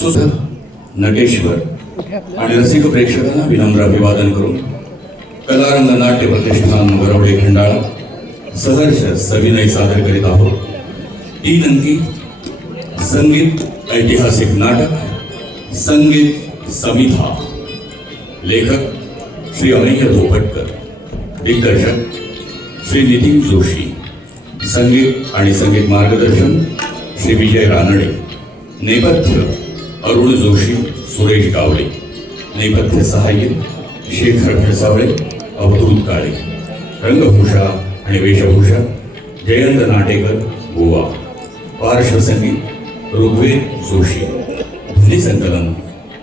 सुधा नटेश्वर आणि रसिक प्रेक्षकांना विनम्र अभिवादन करून कलारंग नाट्य प्रतिष्ठान वरवडे खंडाळा सहर्ष सविनय सादर करीत आहोत 3 अंकी संगीत ऐतिहासिक नाटक संगीत समिधा। लेखक श्री अमेय धोपटकर, दिग्दर्शक श्री नितीन जोशी, संगीत आणि संगीत मार्गदर्शन श्री विजय रानडे, नेपथ्य अरुण जोशी, सुरेश गावडे, नेपथ्य सहाय्य शेखर भेसावळे, अवधूत काळे, रंगभूषा आणि वेशभूषा जयंत नाटेकर, गोवा, पार्श्वसंगीत ऋग्वेद जोशी, ध्वनी संकलन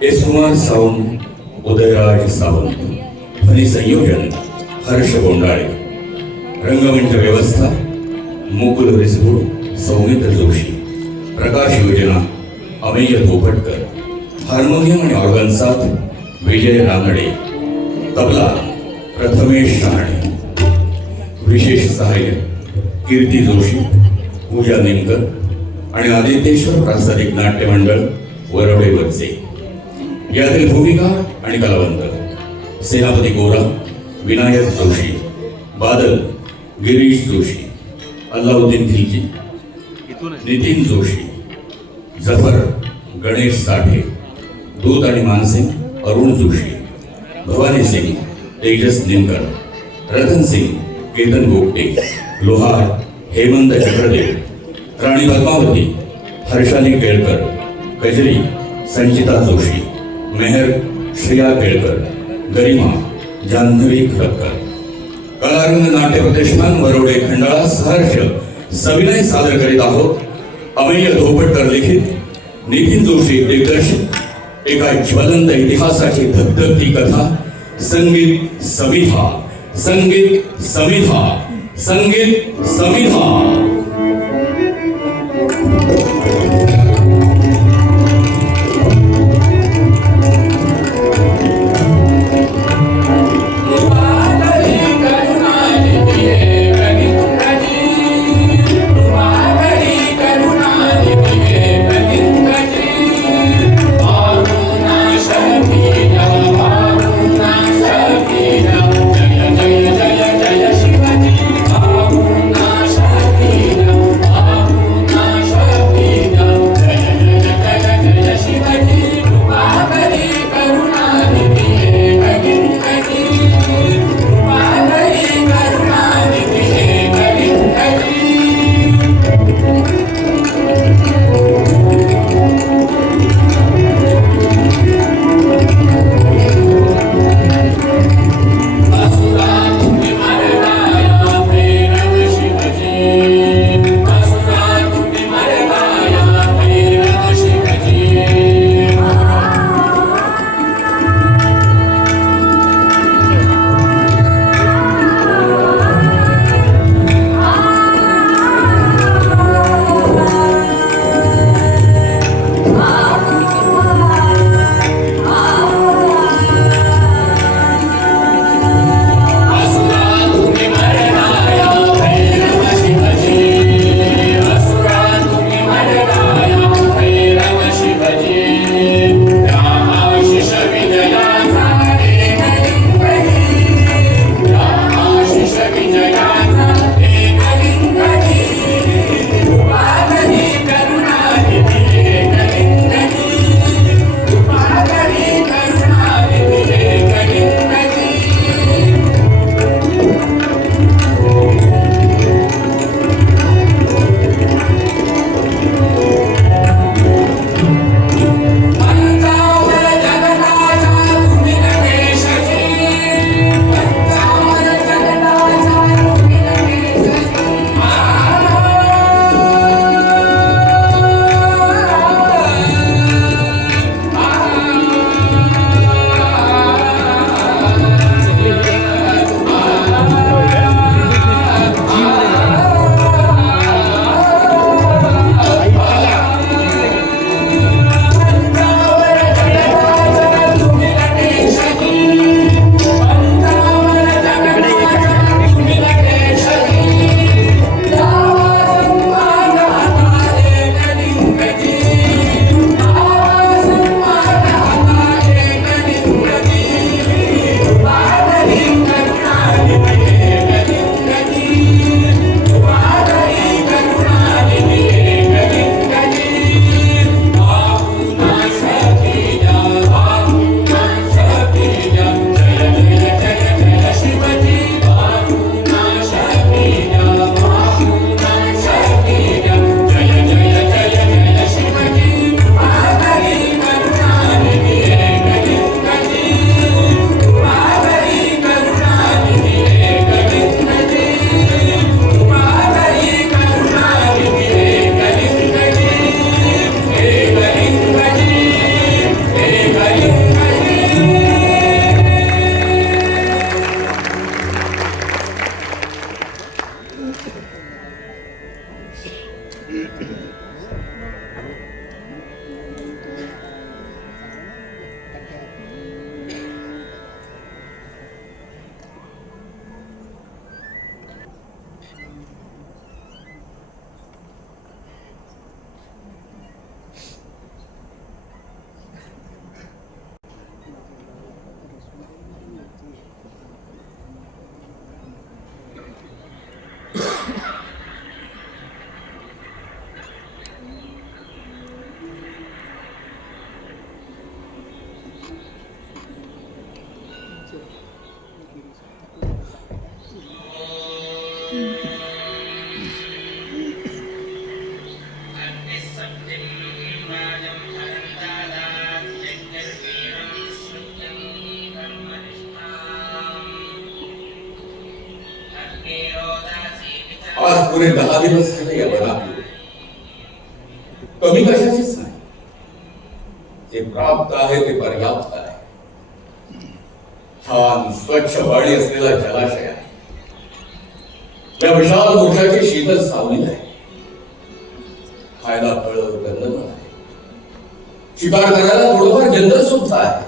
एस कुमार सावंत, उदयराज सावंत, ध्वनी संयोजन हर्ष गोंडाळे, रंगमंच व्यवस्था मुकुल रिसबूड, सौमित्र जोशी, प्रकाश योजना अमेय धोपटकर, हार्मोनियम आणि ऑर्गन साथ विजय रानडे, तबला प्रथमेश शहाणे, विशेष सहाय्य कीर्ती जोशी, पूजा निमकर आणि आदित्येश्वर प्रासादिक नाट्य मंडळ वरवडे वरचे। यातील भूमिका आणि कलावंत सेनापती गोरा विनायक जोशी, बादल गिरीश जोशी, अल्लाउद्दीन खिलजी, नितीन जोशी, जफर गणेश साठे, दूत आणि मानसिंग अरुण जोशी, भवानी सिंग तेजस निमकर, रतन सिंग केतन गोगटे, लोहार हेमंत चक्रदेव, राणी पद्मावती हर्षाली केळकर, कजरी संचिता जोशी, मेहर श्रेया केळकर, गरिमा जान्हवी खडकर। कलारंग नाट्य प्रतिष्ठान वरवडे खंडाळा सहर्ष सविनय सादर करीत आहोत अमेय धोपटकर लिखित, नितीन जोशी दिग्दर्शित एका ज्वलंत इतिहासाची धगधगती कथा संगीत समिधा, संगीत समिधा, संगीत समिधा। आज पुरे 10 दिवस झाले या वनात कमी कशाचीच नाही. जे प्राप्त आहे ते पर्याप्त आहे. छान स्वच्छ पाणी असलेला जलाशय आहे. या विशाल वृक्षाची शीतल सावली आहे. खायला फळ गंध आहे. शिकार करायला थोडंफार जंगल सुद्धा आहे.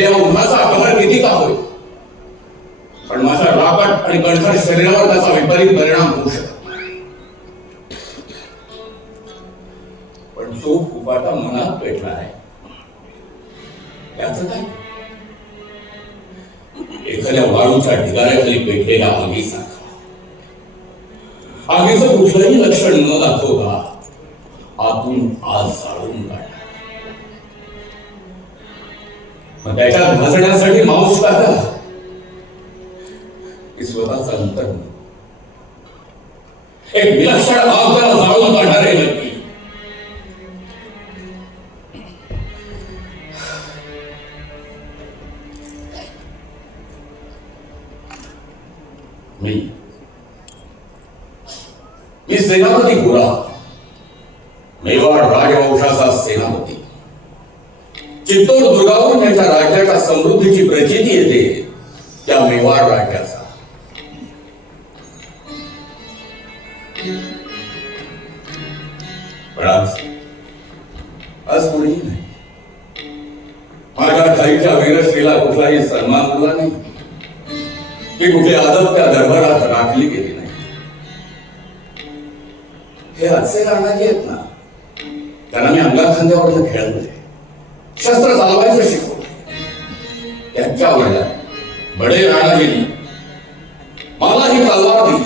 या उन्हाचा कहर किती का होईल, पण माझ्या राकट आणि कणखर शरीरावर त्याचा विपरीत परिणाम होऊ शकतो. पण जो फुफाटा मनात पेटला आहे त्याचं काय? एखाद्या वाळूच्या ढिगाऱ्याखाली पेटलेल्या आगीसारखा. आगीचं कुठलंही लक्षण न दाखवता आतून आज जाळून काढणार. मग त्याच्यात भाजण्यासाठी मांस टाका की स्वतःचा अंतर एक विलक्षण आग त्याला जाळून काढणार आहे नक्की. मी सेनापती गोरा, मेवाड राजवंशाचा सेनापती. चित्तोड दुर्गावरून त्यांच्या राज्याच्या समृद्धीची प्रचिती येते त्या मेवाड राज्याचा. पण आज कोणीही नाही. माझ्या थाईच्या वीरश्रीला कुठलाही सन्मान दिला नाही. मी कुठे आदब त्या दरबारात राखली गेली नाही. हे असे राहणारे आहेत ना, त्यांना मी अंगाखांद्यावर खेळवले, शस्त्र चालवायचं शिकवलं. त्यांच्या वडिला बडे राणाजींनी मला ही तलवार दिली.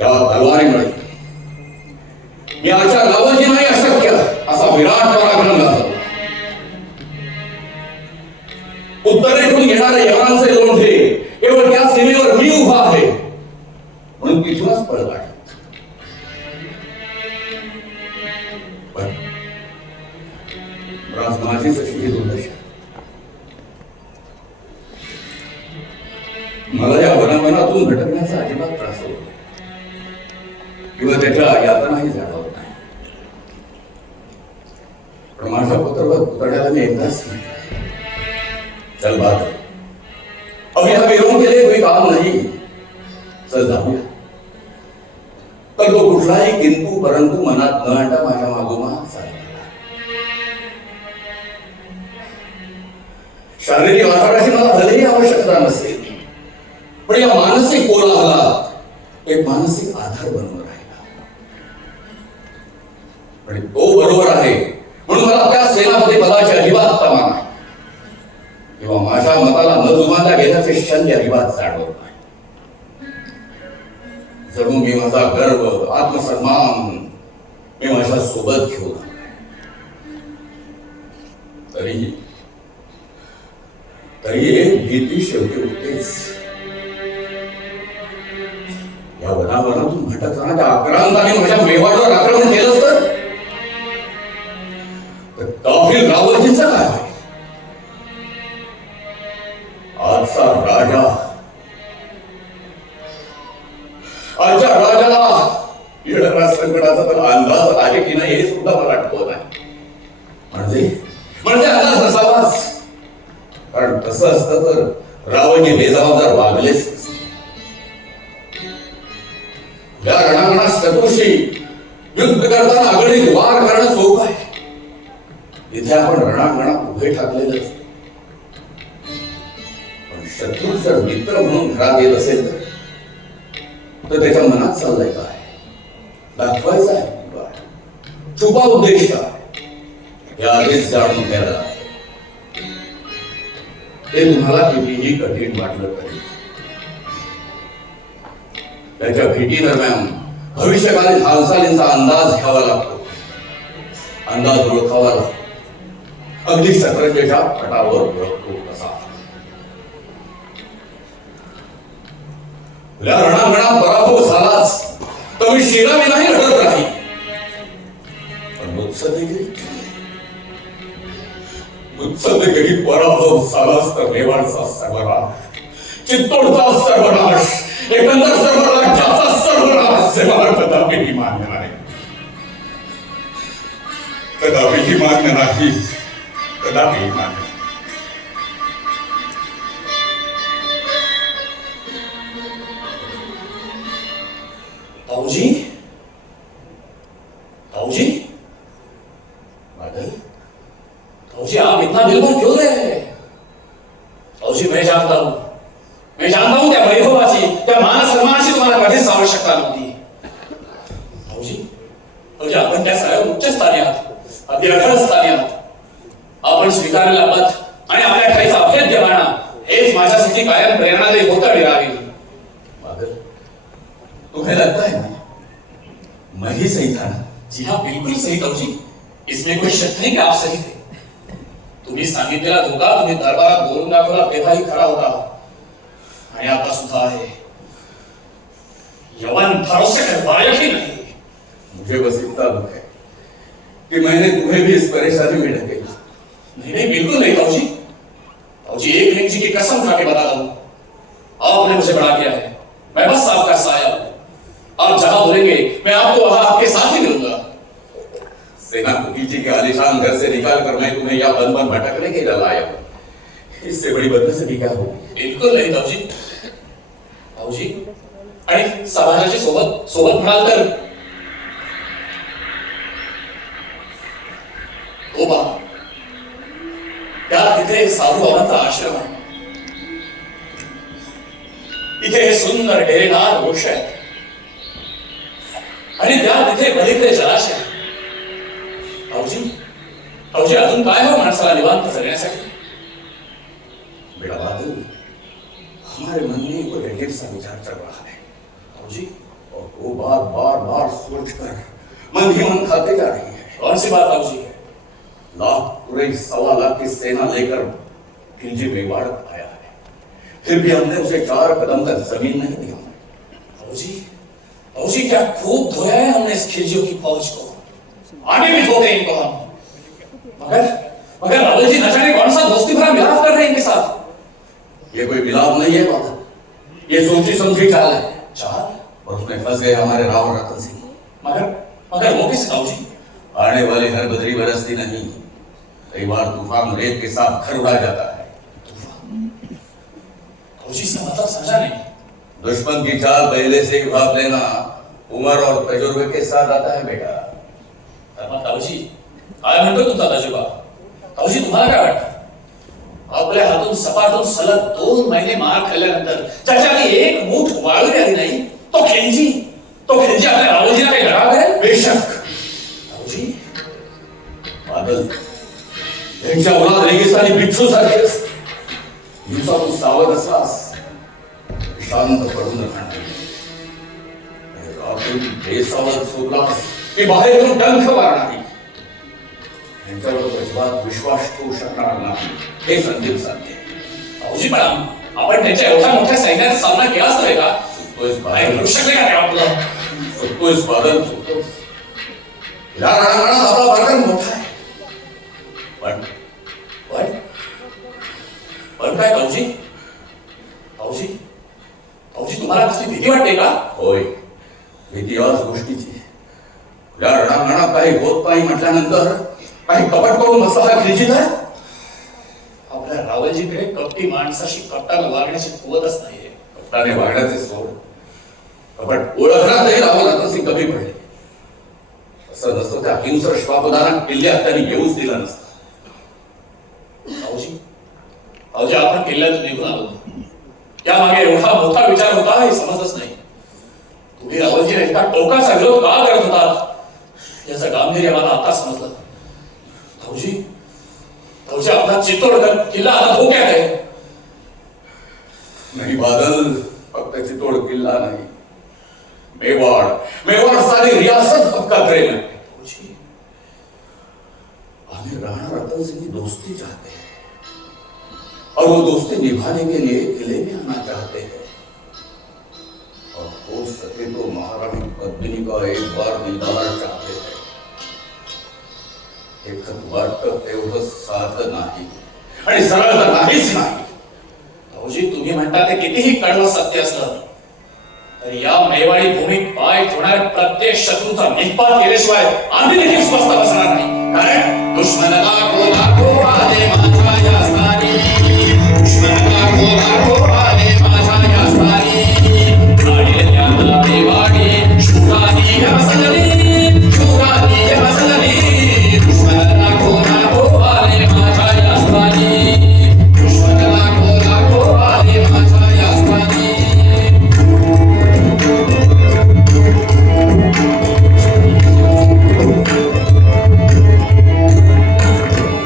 या तलवारीमुळे मी आजच्या रावजी नाही अशक्य असा विराट पराक्रम गाजवला. उत्तरेकडून येणारे यवनांचे लोंढे केवळ त्या सीमेवर मी उभा आहे म्हणून तिथूनच पळ काढला. माझीच अशी ही दुर्दशा. मला या वनावनातून भटकण्याचा अजिबात त्रास होत नाही किंवा त्याच्या यातनाही जाणवत नाही. पण माझ्या पुतण्याला मी एकदाच चल बात अभी हा विरोध केले कोई काम नाही, चल जाऊया. तर तो कुठलाही किंतु परंतु मनात न आणता माझ्या मागोमाग चालला. शारीरिक आधाराची मला भलेही आवश्यकता नसेल, पण या मानसिक कोलाहलात एक मानसिक आधार बनवून राहिला. आणि तो बरोबर आहे म्हणून मला त्या सेनापती पदाची अजिबात तमा नाही किंवा माझ्या मताला न जुमानता गेल्याचे शल्य अजिबात जाणवत नाही. जणू मी माझा गर्व आत्मसन्मान मी माझ्या सोबत घेऊन तरीही एक भीती शेवटी उठतेच. या वनावनातून भटकताना त्या आक्रांताने माझ्या मेवाडवर आक्रमण केलं तर काफिल रावजींचं काय आहे? आजचा राजा आजच्या राजाला येणाऱ्या संकटाचा तर अंदाज आहे की नाही हे सुद्धा मला आठवत नाही. म्हणजे अंदाज नसावाच, कारण तसं असतं तर रावजी बेजबाबदार वागलेच. या रणांगणात चतुर्शी युद्ध करताना आगळीत वार करणं सोपं आहे. इथे आपण रणांगणात उभे ठाकलेले असतो. पण शत्रू जर मित्र म्हणून घरात येत असेल तर त्याच्या मनात चाललंय काय, दाखवायचं आहे, छुपा उद्देश काय, हे आधीच जाणून घ्यायला लागतं. ते तुम्हाला कितीही कठीण वाटलं तरी त्याच्या भेटी दरम्यान भविष्यकालीन हालचालींचा अंदाज घ्यावा लागतो, अंदाज ओळखावा लागतो. अगदी शतरंजच्या पटावर ओळखतो तसा. या रणांगणात पराभव झालाच तर मी शिरामी नाही लढत राहील. मुत्सद्देगिरी पराभव झालाच तर मेवाडचा सर्वनाश, चित्तोडचा सर्वनाश, एकंदर सर्व राज्याचा सर्वनाश मला कदापिही मान्य नाही, कदापिही मान्य नाही, कदापिही मान्य नाही. ताऊजी, ताऊजी, बादल, ताऊजी आप इतना दिल भर क्यों रहे हैं? ताऊजी मैं जानता हूं त्या वैभवाची, त्या मान सन्मानाची तुम्हाला कधीच आवश्यकता नव्हती. ताऊजी, ताऊजी आपण त्या सगळ्या उच्च स्थानी आहात, अगदी अठर स्थानी आहात. आपण स्वीकारलेला पद आणि आपल्या ठाईचा अभेद्य बाणा हेच माझ्यासाठी कायम प्रेरणादायी होतं आणि राहील. बादल, तुम्हें लगता है ना मैं ही सही था ना? जी हाँ, बिल्कुल सही ताऊजी. इसमें कोई शक नहीं कि आप सही थे. तुम्ही सांगितलेला धोका तुम्ही दरबारात बोलून दाखवला तेव्हाही खरा होता आणि आता सुद्धा आहे. यवन भरोसे का लायक ही नहीं. मुझे बस इतना दुख है कि मैंने तुम्हें भी इस परेशानी में ढकेला. नहीं नहीं, बिल्कुल नहीं ताऊजी. ताऊजी, एक लिंग जी की कसम खा के बता रहा हूं, आपने मुझे बड़ा किया है. मैं बस आपका साया हूं. आप जहां बोलेंगे मैं आपको वहां आपके साथ ही मिलूंगा. सेनापति जी के आलीशान घर से निकाल कर मैं तुम्हें यहाँ बन बन भटकने के लिए लाया हूं. इससे बड़ी बदनसीबी क्या होगी? बिल्कुल नाही ताऊजी. ताऊजी, आणि समाजाची सोबत सोबत म्हणाल तर हो बा, त्या तिथे साधू बाबांचा आश्रम आहे. इथे हे सुंदर डेरेदार वृक्ष आहेत आणि त्या तिथे पलीकडे जलाशय आहे. ताऊजी, ताऊजी, अजून काय हो माणसाला निवांत जगण्यासाठी? बेटा बादल, हमारे मन में कोई अजीब सा विचार चल रहा है ताऊजी, और वो बार बार बार सोचकर मन ही मन खाते जा रही है. कौन सी बात ताऊजी? लाख पूरे 1.25 की सेना लेकर खिलजी मेवाड़ आया है, फिर भी हमने उसे 4 कदम तक जमीन नहीं दी. ताऊजी, ताऊजी, क्या खूब धोया है हमने इस खिलजियों की फौज को. आगे भी धोते इनको हम. मगर मगर रावल जी न जाने कौन सा दोस्ती भरा मिलाप कर रहे हैं इनके साथ. ये कोई मिलाप नहीं है बादल, ये सोची समझी चाल है. चाल? और उसमें फंस गए हमारे राव रतन सिंह. मगर मगर वो किस ताऊजी? आने वाली हर बदरी बरसती नहीं, कई बार तूफान रेत के साथ घर उड़ा जाता है. ताऊजी, इसका मतलब समझा नहीं. दुश्मन की चाल पहले से ही भाप लेना उम्र और तजुर्बे के साथ आता है बेटा. मग ताऊजी, काय म्हणतो तुमचा तजुर्बा? ताऊजी, तुम्हाला काय वाटतं? आपल्या हातून सपाटून सलग 2 महिने मार खाल्ल्यानंतर त्याच्या आधी एक मूठ वाळू आली नाही, तो खिलजी आपल्या रावलजीला काही लढा करेल? बेशक. ताऊजी, बादल, त्यांच्या उन्हात रेगिस्तानी बिच्छू सारखे असते. दिवसातून सावध असलास शांत पडून राहणार, रात्री बेसावध सोडलास की बाहेर येऊन डंख मारणारी. यांच्यावर अजिबात विश्वास ठेवू शकणार नाही हे संदीप सांगते. ताऊजी, पण आपण त्यांच्या एवढ्या मोठ्या सैन्याचा सामना केलाच नव्हे का? सुटतोयस काय बाहेर, करू शकले का तेव्हा आपलं? सुटतोयस बादल, सुटतोयस. या रणांगणात आपला पराक्रम मोठा आहे, पण पण पण काय ताऊजी? ताऊजी, ताऊजी, तुम्हाला कसली भीती वाटते का? होय, भीती याच गोष्टीची. या रणांगणात काही होत नाही म्हटल्यानंतर काही कपट करून बसला हा खिलजीत आहे. आपल्या रावलजीकडे कपटी माणसाशी कपटाला वागण्याची कुवतच नाहीये. कपटाने वागण्याचे सोड, कपट ओळखण्यातही रावल रतनसिंग कमी पडले. असं नसतं त्या हिंसर श्वापदाना किल्ल्यात त्यांनी येऊच दिला नसता. ताऊजी, ताऊजी, आपण किल्ल्यातून निघून आलो, त्यामागे एवढा मोठा विचार होता हे समजच नाही. तुम्ही रावलजीला इतका टोकाचा विरोध का करत होतात याचं गांभीर्य मला आता समजलं. ताऊजी, ताऊजी, आपला चित्तोड किल्ला आता धोक्यात आहे. नाही बादल, फक्त चितोड किल्ला नाही, मेवाड़ सारी रियासत खतरा में. ताऊजी, हमें राणा रतन सिंह की दोस्ती चाहते हैं और वो दोस्ती निभाने के लिए किले में आना चाहते हैं, और हो सके तो महारानी पद्मिनी का एक बार दीदार चाहते हैं. एकच वाटतं तेवढं साधं नाही आणि सरळ तर नाहीच नाही. भाऊजी तुम्ही म्हणता ते कितीही कडवं सत्य असलं तरी या मेवाडी भूमीत पाय ठेवणाऱ्या प्रत्येक शत्रूचा निष्पात केल्याशिवाय आम्ही देखील स्वस्थ बसणार नाही. कारण दुश्मन लाखो आले माझ्या या स्थानी, दुश्मन लाखो आले माझ्या या स्थानी. काढलेल्या मेवाडी शूरानी वसली, शूरानी वसली. दुश्मन लाखो आले माझ्या या स्थानी, दुश्मन लाखो आले माझ्या या स्थानी.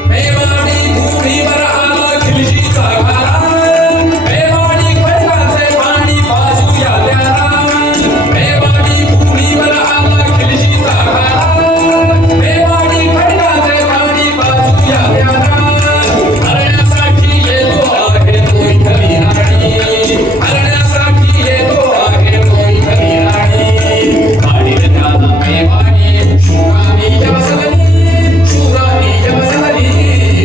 मेवाडी भूमीवर आला खिलजीचा घारा, मेवाडी खंडाचे पाणी बाजूया प्यारा. मेवाडी भूमीवर आला खिलजीचा घारा, मेवाडी खंडाचे पाणी बाजूया प्यारा. हरण्यासाठी येतो आहे तो इथली राणी, हरण्यासाठी येतो आहे तो इथली राणी. काढील त्याला मेवाडी शूरानी वसली, शूरानी वसली.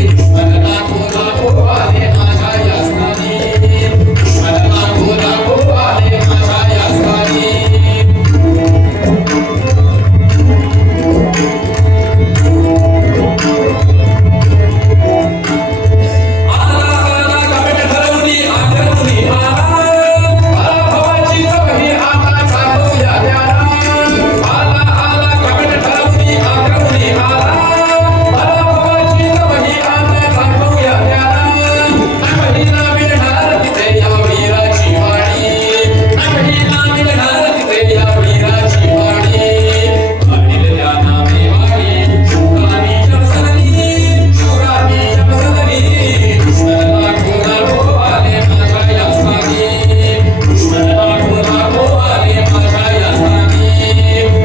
दुश्मन लाखो आले माझ्या या स्थानी, दुश्मन लाखो आले माझ्या या स्थानी. आला कपट ठरवली आकरवली आला, पराभवाची चवही आता चालवूया प्यारा. आला कपट ठरवली आकरवली आला, पराभवाची चवही आता चालवूया प्यारा. नकहीला मिळणार तिथे या वीराची वाणी, नकहीला मिळणार तिथे या वीराची वाणी. काढलेल्या मेवाडी शूरानी वसली, शूरानी वसली. दुश्मन लाखो आले माझ्या या स्थानी, दुश्मन लाखो आले माझ्या या स्थानी.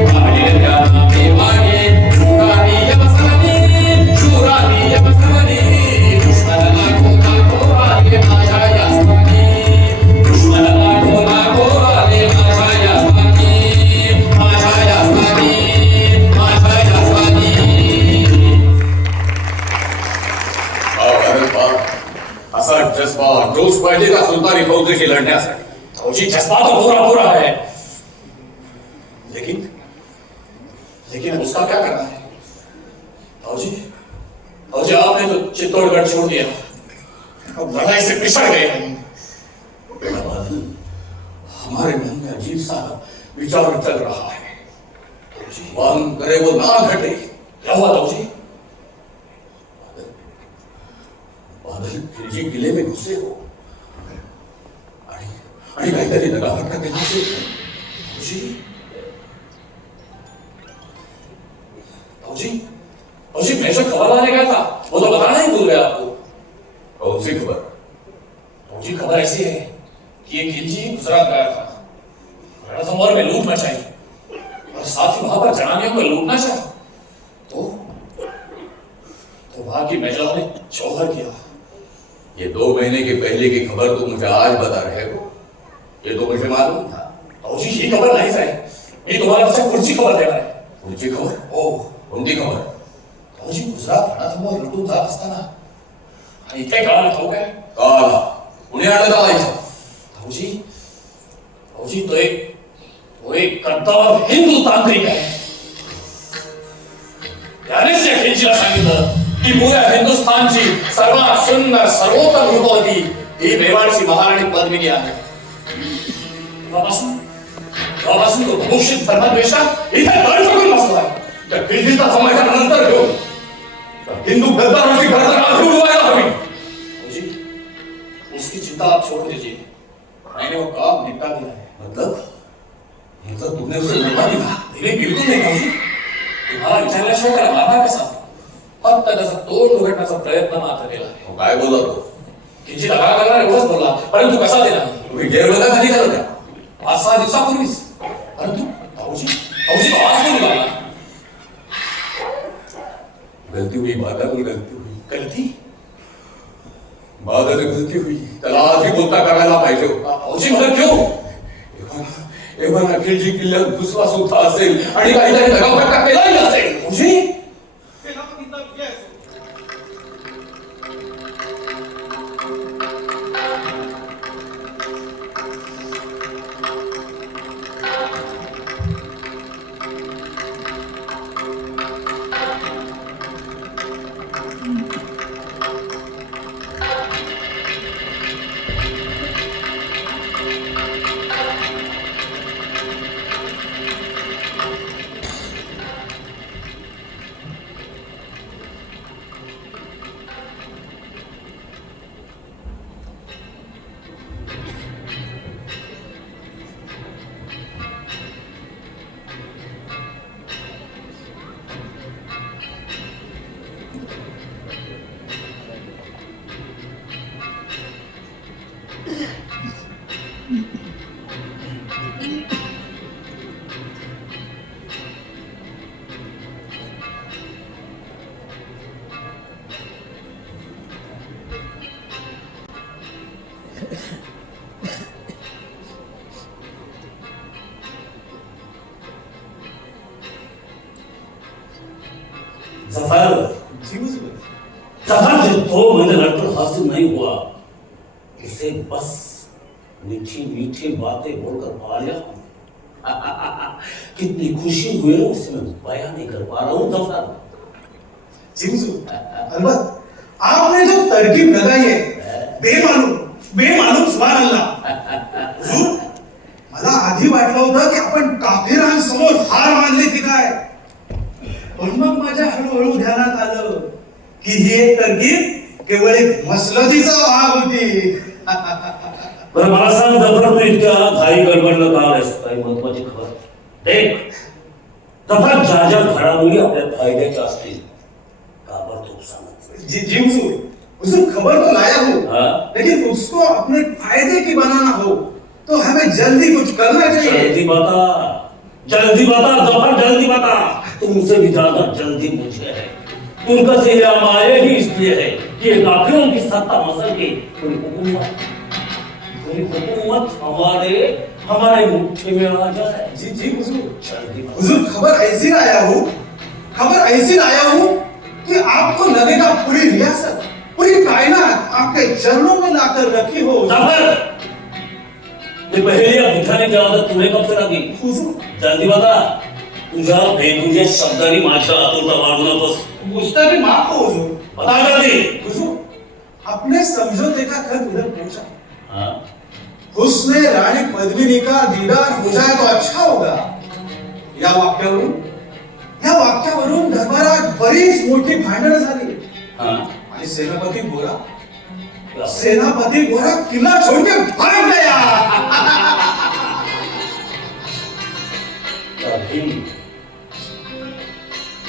काढलेल्या मेवाडी शूरानी वसली, शूरानी वसली. दुश्मन लाखो आले माझ्या या स्थानी, दुश्मन लाखो आले माझ्या या स्थानी, माझ्या या स्थानी, माझ्या या स्थानी. असा जज्बा जोश पाहिजे का सुलतानी फौजेशी लढण्यासाठी? फौजी जज्बा तो पूरा है, लेकिन लेकिन उसका क्या करना है? फौजी फौजी आपने तो चित्तौड़गढ़ छोड़ दिया, अब लड़ाई से पिछड़ गए हम. हमारे मन में अजीब सा विचार चल रहा है. भगवान करे वो ना घटे. क्या हुआ फौजी? बादल खिलजी किले में घुसे हो आणि काहीतरी नगाफटका केली. फौजी फौजी फौजी मैं जो खबर लाने गया था वो तो बताना ही भूल गया आपको. कौन सी खबर? फौजी खबर ऐसी है कि ये खिलजी गुजरात गया था, रणथंभौर में लूट मचाई और साथ ही वहां पर जनानियों को लूटना चाहा. तो वहां की मेजरों ने चौहर किया. ये 2 महीने के पहले की खबर तो मुझे आज बता रहे हो? ये तो मुझे मालूम था. फौजी ही खबर नाहीच आहे, मी तुम्हाला त्याच्या पुढची खबर देणार आहे. पुढची खबर? हो कोणती खबर? फौजी गुजरात रणथंभौर लुटून जात असताना आणि इथे कळालं ठाऊक आहे. कळाला. कुणी आणलं त्याला इथं? फौजी फौजी तो एक कट्टर हिंदू तांत्रिक आहे. त्यानेच या खिलजीला सांगितलं की पुऱ्या हिंदुस्थानची सर्वात सुंदर सर्वोत्तम रूपवती ही मेवाडची महाराणी पद्मिनी आहे. तेव्हापासून तो भूषित धर्मद्वेषात इथे बळ टाकून बसलाय. त्या खिलजीचा समाचार नंतर घेऊ. हिंदू गद्दारांची गर्दन आधी उडवायला हवी. फौजी उसकी चिंता आप छोड़ दीजिए, मैंने वो काम निपटा दिया है. मतलब तुमने उसे मरवा दिया? नहीं बिल्कुल नहीं फौजी, तुम्हाला विचारल्याशिवाय त्याला मारणार कसा? फक्त त्याचा तोड उघडण्याचा प्रयत्न मात्र केला आहे. तो काय बोलला तो? खिलजी दगा करणार एवढंच बोलला, परंतु कसा दिला? तुम्ही जेरबंद कधी केलं त्या? 5-6 दिवसापूर्वीच. परंतु फौजी तो आज नाही लागला. गलती हुई, बादल गलती हुई. गलती? बादल गलती हुई. त्याला आधी बोलता करायला पाहिजे होता. फौजी मला क्यों? एव्हा खिलजी किल्ल्यात दुसरा सुद्धा असेल आणि काहीतरी दगाफटका केलाही असेल. फौजी सेनापतींना विजय जफर, जी हुजूर। जफर जो 2 महीने लड़कर हासिल नहीं हुआ, उसे बस मीठी मीठी बातें बोलकर पा लिया। कितनी खुशी हुई है उसे मैं बयां नहीं कर पा रहा हूँ जफर। जी हुजूर। अलबत्त आपने जो तरकीब लगाई है बेमालूम बेमालूम सुभान अल्लाह। हुजूर मला आधी वाटलं होतं की आपण काफिरांसमोर हार मानली की काय, पण मग माझ्या हळूहळू ध्यानात आलं की ही एक तरकीब केवळ एक मसलतीचा भाग होती. बरं मला सांग जफर, तू इतक्या घाई गडबडलं का आहेस? काही महत्वाची खबर देख. जफर, ज्या ज्या घडामोडी आपल्या फायद्याच्या असतील ताबडतोब सांग. जी जी हुजूर. हुजूर खबर तो लाया हूँ, हाँ? लेकिन उसको अपने फायदे की बनाना हो तो हमें जल्दी कुछ करना चाहिए. जल्दी बता, जल्दी बता जफर, जल्दी बता. तुमसे भी ज्यादा जल्दी मुझे है. तुमका सेहरा मारे ही इसलिए है कि ये काफिरों की सत्ता मसल के पूरी हुकूमत हमारे मुट्ठी में आ जाए. जी जी हुजूर. जल्दी बता. हुजूर खबर ऐसी लाया हूँ कि आपको लगेगा पूरी रियासत, पूरी कायनात आपके चरणों में लाकर रखी हो. जफर, ये पहेलियां बुझाने की आदत तुम्हें कब से लगी? हुजूर जल्दी बता. तुझ्या बेबुंद्या शब्दांनी माझ्या आतुरता वाढू नकोस. पूछता भी माफ हो हुजूर. बता जल्दी. हुजूर अपने समझौते का खत उधर पहुंचा. हाँ? हुस्ने राणी पद्मिनी का दीदार हो जाए तो अच्छा होगा. या वाक्यावरून दरबारात बरीच मोठी भांडणं झाली हाँ? आणि सेनापती गोरा किल्ला छोड़ के भाग गया.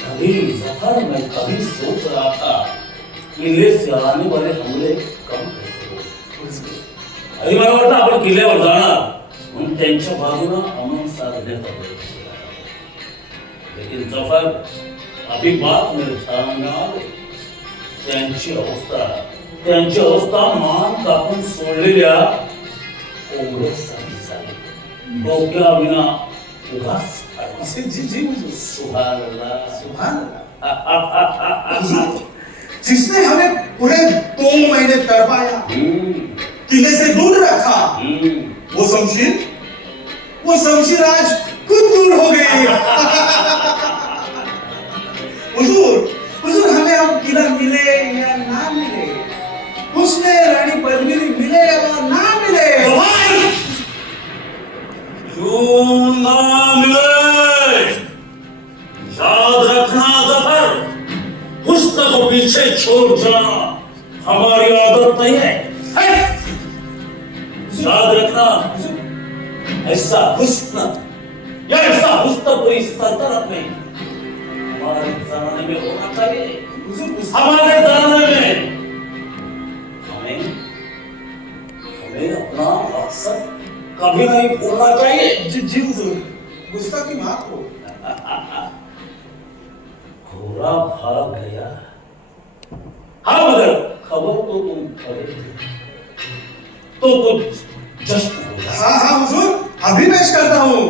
कभी जफर, मैं कभी सोच रहा था किले से आने वाले हमले कम कैसे हो. आणि मला वाटतं आपण किल्ल्यावर जाणार म्हणून त्यांच्या बाजूला अमन साधण्याचा प्रयत्न केला. लेकिन जफर, अभी बात मेरे ध्यान में आ गई. त्यांची अवस्था मान कापून सोडलेल्या कोंबड्यासारखी झाली. डोक्याविना उगाच जी जी हुजूर. सुभान अल्लाह. सुभान अल्लाह. हुजूर, जिसने हमें पूरे 2 महीने तड़पाया, किले से दूर रखा, वो शमशीर आज खुद दूर हो गई. हुजूर हमें अब किला मिले या ना मिले, उसने रानी पद्मिनी मिले या ना मिले, क्यों ना मिले, याद रखना जफर, हुस्न को पीछे छोड़ जाना हमारी आदत नहीं है. याद रखना, ऐसा हुस्न पूरी सल्तनत में हमारे जमाने में होना चाहिए. हमारे जमाने में हमें अपना मकसद कभी नहीं भूलना चाहिए. जी हुजूर. गुस्ताखी माफ हो. घोड़ा भाग गया. हाँ मगर खबर तो तुम खड़े थे तो कुछ जश्न होगा. हाँ हुजूर, अभी पेश करता हूँ.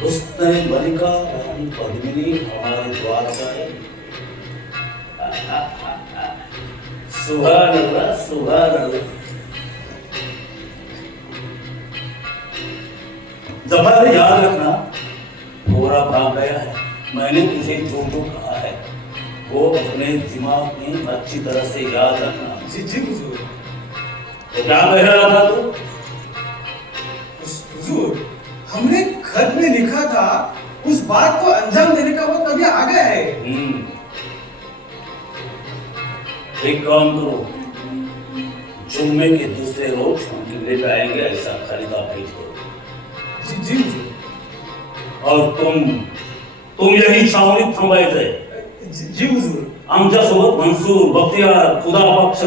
हुस्न मलिका रानी पद्मिनी हमारे द्वार जाए. सुभान अल्लाह, सुभान अल्लाह. जफर, याद रखना, गोरा भाग गया है. मैंने तुझे जो कहा है वो अपने दिमाग में अच्छी तरह से याद रखना. जी हुजूर. तो क्या कह रहा था तू? हुजूर, हमने खत में लिखा था उस बात को अंजाम देने का वक्त अभी आ गया है. एक काम करो, जुम्मे के दूसरे रोज हम किले पे आएंगे, ऐसा खरीदा भेज दो. जी हुजूर. और तुम यही छावणीत थांबायचंय. जी हुजूर. आमच्यासोबत मंसूर, बख्तियार, खुदा बख्श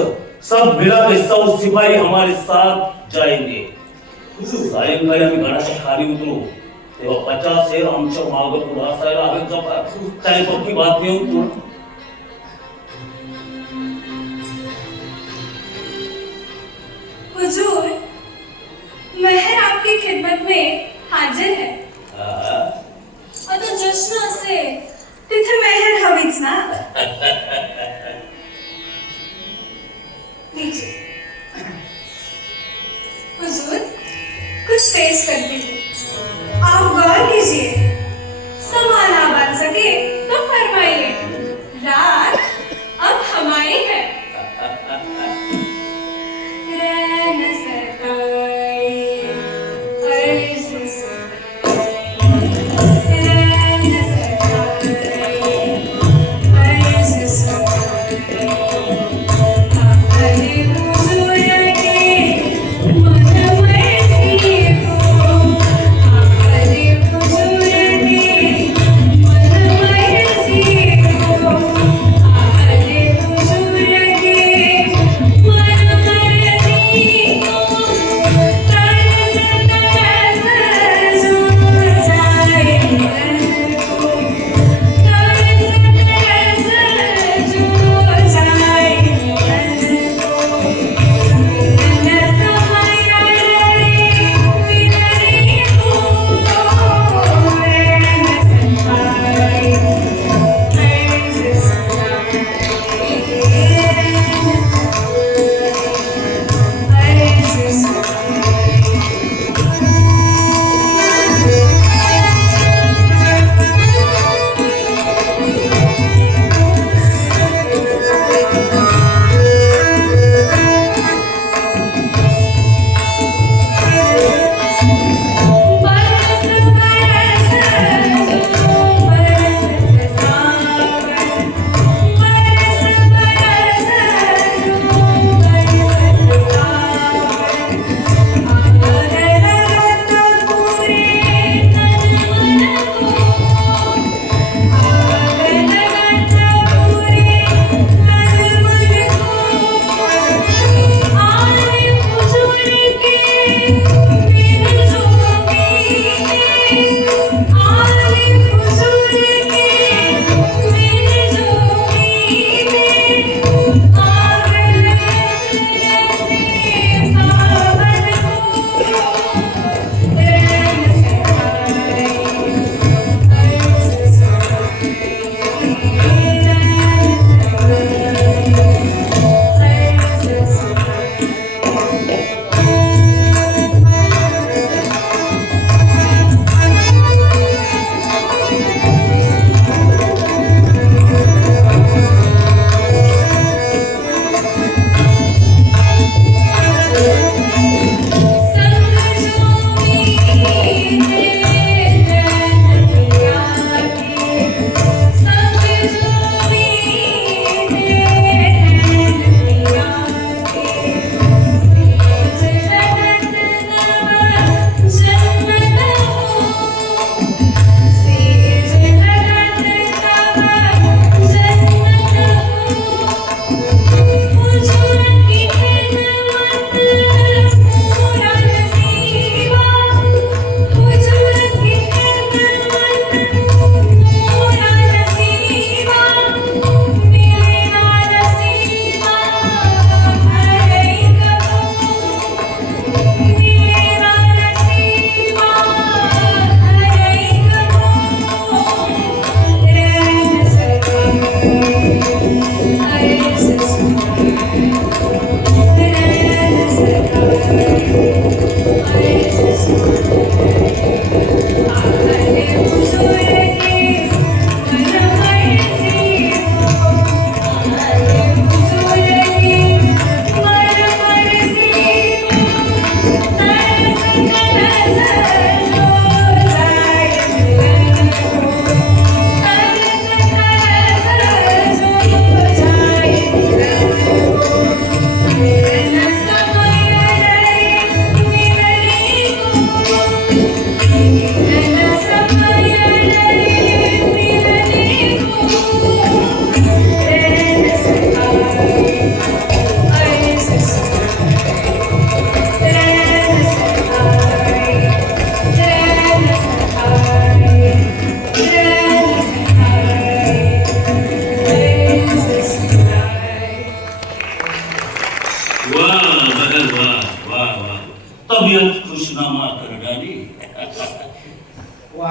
सब मिला के 100 सिपाही हमारे साथ जाएंगे. सायंकाळी आम्ही गडाच्या खाली उतरू तेव्हा 50 शेर आमच्या मागे पुढे असायला हवे. जफर, त्याने पक्की बातमी येऊन तू. हुजूर, महर आपकी खिदमत में हाजिर है.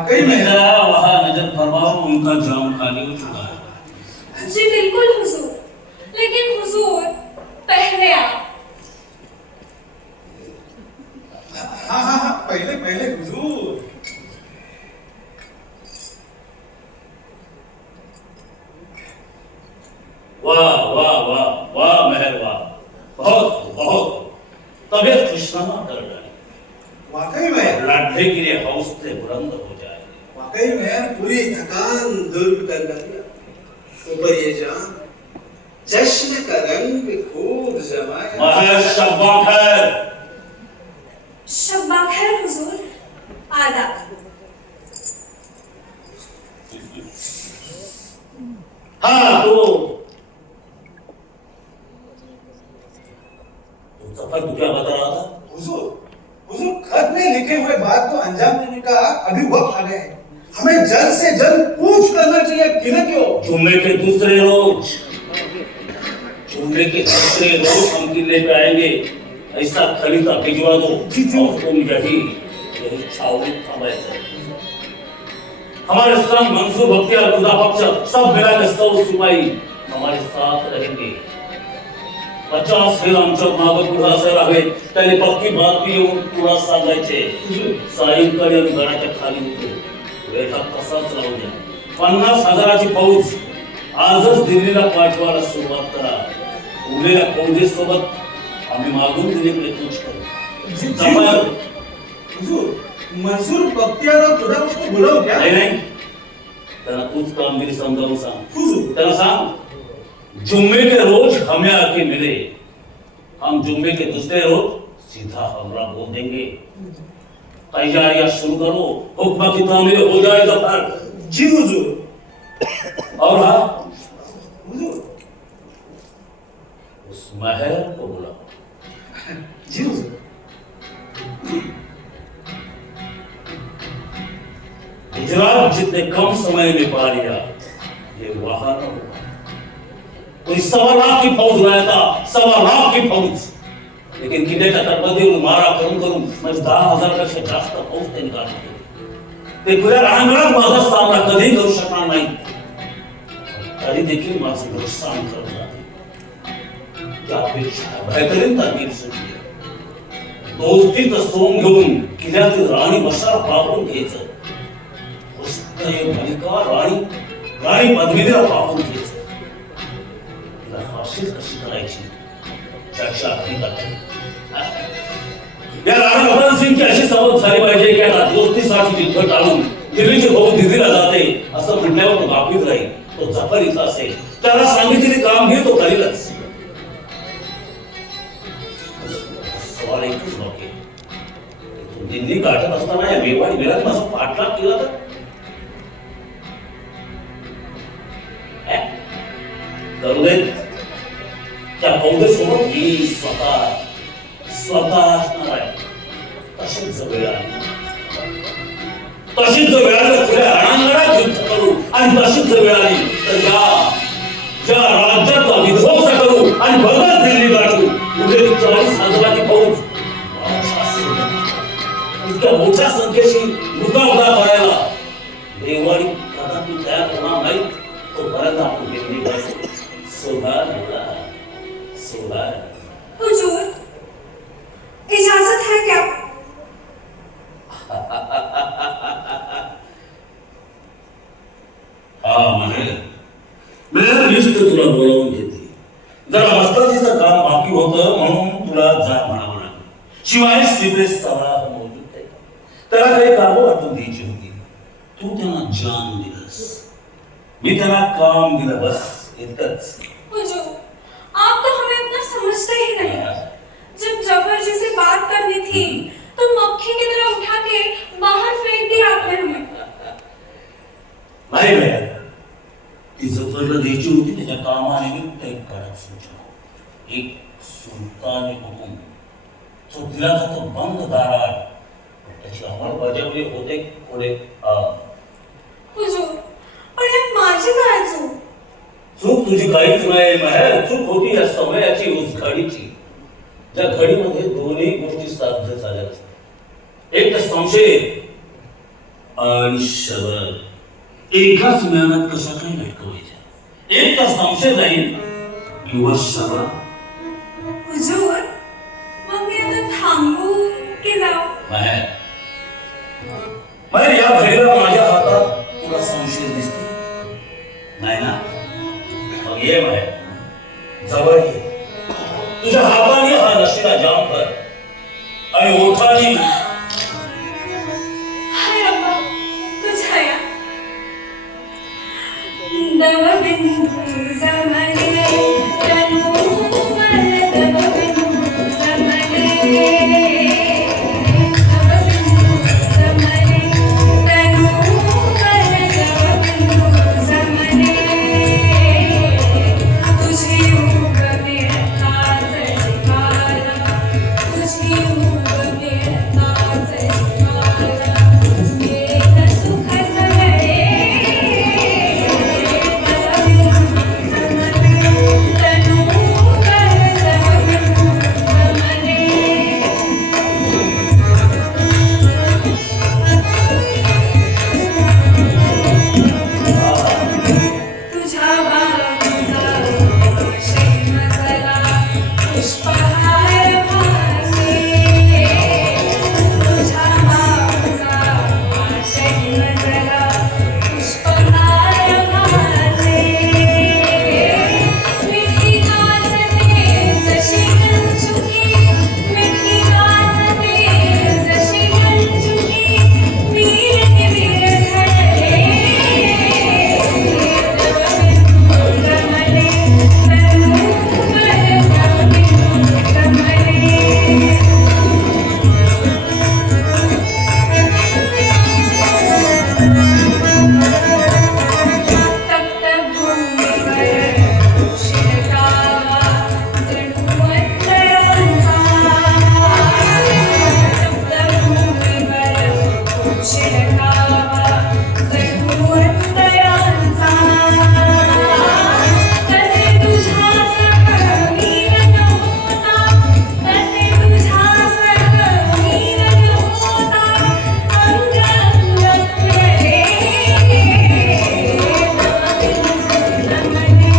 वाकई में जरा वहाँ नजर फरमाओ, उनका जाम खाली हो चुका है। जी बिल्कुल हुजूर, लेकिन हुजूर पहले आप। हाँ हाँ हाँ, पहले पहले हुजूर। वाह वाह वाह वाह मेहर वाह, बहुत बहुत तबीयत खुशनुमा कर डाली। वाकई में लड़ने के लिए हौसले बुलंद हो जाएंगे। वाकई में पूरी थकान दूर कर डाली। ऊपर ये जान जश्न का रंग खूब जमाया। महर शब्बा खैर। शब्बा खैर हुजूर, आदाब। हाँ तो सफर तू क्या बता रहा था? हुजूर, हुजूर खत में लिखे हुए बात को अंजाम देने का अभी वक्त आ गया है। हमें जल्द से जल्द पूछ करना चाहिए कि न क्यों। जुम्मे के दूसरे रोज, जुम्मे के दूसरे रोज हम किले पे आएंगे। ऐसा खलीफा भिजवा दो जी, जी। और तुम यही छावनी थमाए। हमारे संग मंसूर बख्तियार खुदा बख्श सब मिलाकर 100 सिपाही हमारे साथ रहेंगे। 50 फेर आमच्या मागे पुढे असं राहावे त्याने पक्की बातमी येऊन तुला सांगायचे। सायंकाळी आम्ही गडाच्या खाली उतरू, रेखा तसाच राहू द्या। 50,000ची फौज आजच दिल्लीला पाठवायला सुरुवात करा। उरलेल्या फौजेसोबत आम्ही मागून दिल्लीकडे कूच करू। जी, जी। जमाल हुजूर, मंसूर बख्तियार और खुदा उसको बुलाओ क्या? नाही त्याला तूच कामगिरी समजावून सांग। हुजूर, त्याला सांग जुम्मे के रोज हमें आके मिले, हम जुम्मे के दूसरे रोज सीधा हमला बोल देंगे। तैयारियां शुरू करो, हुक्म की तामील हो जाए तो फिर। जी हुजूर। और हाँ, हुजूर, उस महर को बुलाओ। जी हुजूर। गुजरात जितने कम समय में पा लिया, ये वहां न हुआ। कोई 1.25 लाख की फौज लाया था, 1.25 लाख की फौज, लेकिन किती टक्करमध्ये मारा करून म्हणजे 10,000पेक्षा जास्त फौज त्यांनी काढली। ते खुल्या रणांगणात माझा सामना कधी करू शकणार नाही, तरी देखील माझं नुकसान करणार त्यापेक्षा बेहतरीन तरकीब सुचली। दोस्तीचं सोंग घेऊन किल्ल्यातील राणी बशार पाहून घ्यायचं। मलिका राणी पद्मिनीला पाहून घ्यायचं। तिला फाशीच कशी करायची त्याच्या या राणा मदन सिंगची अशी समज झाली पाहिजे की आता दोस्तीसाठी युद्ध टाळून दिल्लीचे भाऊ दिल्लीला जाते असं म्हटल्यावर तो बापीत राहील। तो जफर इथं असेल, त्याला सांगितलेले कामगिरी तो करीलच। सवाल एकच बाकी आहे, दिल्ली गाठत असताना या मेवाडी वेळात माझा पाठलाग केला तर करू देत। त्या फौजेसोबत मी स्वतः असणार आहे। तशीच वेळ आली, तशीच वेळ आली खुल्या रणांगणात युद्ध करू, आणि तशीच वेळ आली तर या राज्याचा विध्वंस करू आणि भगत दिल्ली गाठू। उरलेली 40,000ची फौज इतक्या मोठ्या संख्येशी मुकाबला करायला मेवाडी कदापि तयार होणार नाही। तोपर्यंत आपण दिल्ली गाठू। सुभान हुजूर, इजाजत है क्या? महर लिस्ट तुला बोलावून घेतली। जरा मस्तातीचं काम बाकी होतं म्हणून तुला जा म्हणावं लागलं। शिवाय सिब्रेस सवळा मौजूद आहे, त्याला काही कामं वाटून द्यायची होती। तू त्यांना जान दिलंस, मी त्यांना काम दिलं, बस इतकंच। हुजूर, आप तो हमें इतना समझते ही नहीं। जब जफर जी से बात करनी थी तो मक्खी की तरह उठा के बाहर फेंक दिया आपने हमें। नाही भैया, ती जफरला द्यायची होती त्याच्या कामानिमित्त एक कडक सूचना, एक सुलतानी हुकूम। तो दिला जातो बंद दारात, त्याची अंमलबजावणी होते पुढे। हुजूर, पण यात माझी काय चूक? चूक तुझी काहीच नाही महर, चूक होती या समयाची, उस घडीची, ज्या घडीमध्ये दोन्ही गोष्टी साध्य झाल्या। एक तर संशय आणि शरद एकाच ज्ञानात कशा काय लटकवायच्या? एक तर संशय जाईल किंवा सगळा. हुजूर, मग मी आता थांबू की जाऊ? मला या घडीला माझ्या हातात तुला संशय दिसतो नाही ना? मग ये बाहेर, जवळ ये. तुझ्या हाताने हा नशिला जाम कर आणि ओठाने हाय अब्बा, तुझ्या या दवबिंदू जमले तनूवर दवबिंदू जमले दवबिंदू जमले तनूवर दवबिंदू जमले तुझी उग मिळताच जिवाला तुझी उग मिळताच जिवाला येत सुख सगळे तुझ्या बाजूचा शेमजला पुष्पहार भासे तुझ्या बाजूचा शेमजला पुष्पहार भासे मिठी गाजते जशी गंजुकी मिठी गाजते जशी गंजुकी वीर घडले जमले तप्त भूमीवर शिरकावा जणू अंतरांचा तप्त भूमीवर शिरकावा जणू अंतरांचा तसे तुझ्या सकळीर नव्हता तसे तुझ्या सकळीर नव्हता अंग अंग फुलले जमले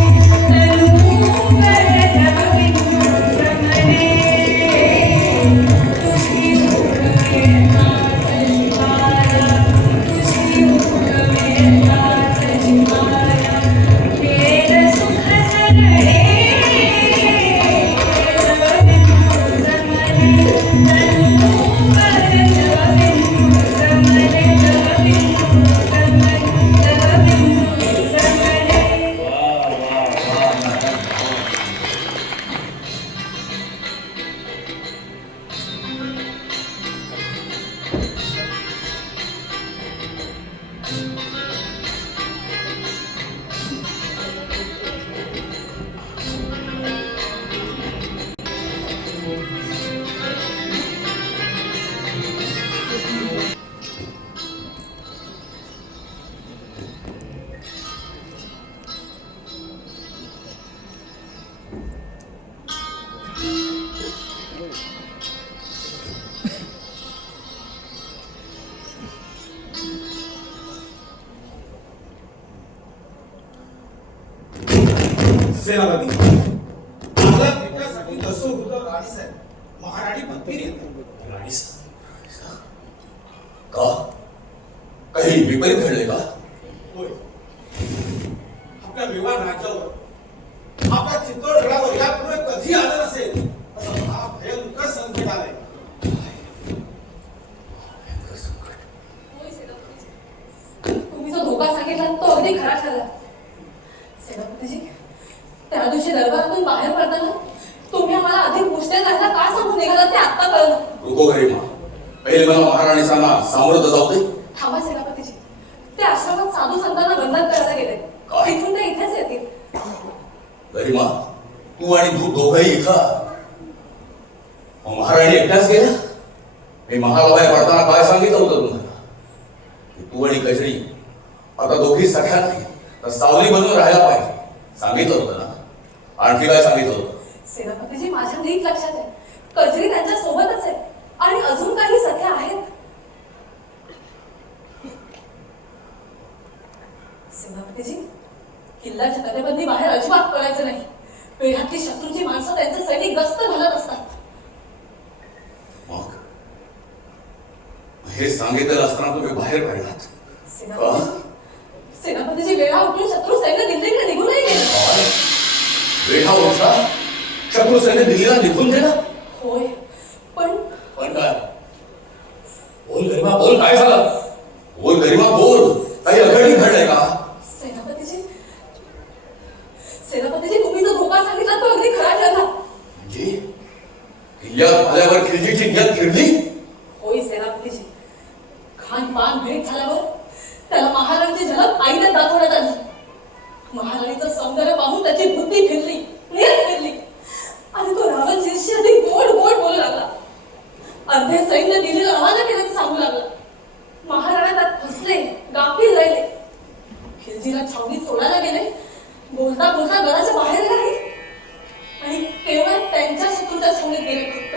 तनूवर दवबिंदू जमले तुझी उग मिळताच जिवाला तुझी उग मिळताच जिवाला वेद सुख सगळे दवबिंदू जमले तनूवर दवबिंदू जमले दवबिंदू जमले दवबिंदू जमले. सेनापती आपल्या भेटण्यासाठी दसो होतं राणीसाहेब महाराणी पत्नी येतात. राणी साहेब, का काही विपरीत घडले का? होय, आपल्या विवाह राज्यावर आपल्या चित्तोडगडावर यापुढे कधी आलं नसेल असं हा भयंकर संकट आलंय. तुम्ही जो धोका सांगितला तो अगदी खरा ठरला. सेनापतीजी, त्या दिवशी दरबारातून बाहेर पडताना तुम्ही आम्हाला अधिक मुश्किल घालता का सांगून निघाला ते आत्ता कळलं. रुको गरिमा, पहिले मला महाराणीसांना सामोरं तर जाऊ दे. थांबा सेनापतीजी, ते आश्रमात साधू संतांना वंदन करायला गेले. काय? तिथून ते इथेच येतील. गरिमा, तू आणि तू दोघंही इथं? मग महाराणी एकट्याच गेल्या? मी महालाबाहेर पडताना काय सांगितलं होतं तुम्हाला? की तू आणि कजरी आता दोघी सख्या नाही तर सावली बनून राहायला पाहिजे सांगितलं होतं ना? आणखी काय सांगितलं होतं? सेनापतीजी, माझ्या नीट लक्षात आहे. कजरी त्यांच्या सोबतच आहे आणि अजून काही सख्या आहेत. सेनापतीजी, किल्ला छत्रपती बाहेर अजिबात पडायचं नाही. पेढ्यातली शत्रूची माणसं त्यांचे सैनिक गस्त घालत असतात. मग हे सांगितलं असताना तुम्ही बाहेर पडलात. सेनापतीजी, वेळा उठून शत्रू सैन्य दिल्लीकडे निघून नाही गेले. वेळा उठला, शत्रू सैन्य दिल्लीला निघून गेला. होय, पण काय बोल गरिमा, बोल काय झालं? बोल गरिमा बोल, काही अघटित घडलंय का? सेनापतीजी, तुम्ही जो धोका सांगितला तो अगदी खरा ठरला. म्हणजे किल्ल्यात आल्यावर खिलजीची नियत फिरली. होय सेनापतीजी, खानपान भेट झाल्यावर त्याला महाराणीची झलक आईने दाखवण्यात आली. महाराणीचं सौंदर्य पाहून त्याची बुद्धी फिरली, नियत फिरली आणि तो रावणजींशी अधिक गोड गोड बोलू लागला. अर्धे सैन्य दिल्लीला रवाना केल्याचं सांगू लागला. महाराणा त्यात फसले, गाफील राहिले. खिलजीला छावणीत सोडायला गेले. बोलता बोलता घराच्या बाहेर गेले आणि केवळ त्यांच्या शत्रूच्या छावणीत गेले. फक्त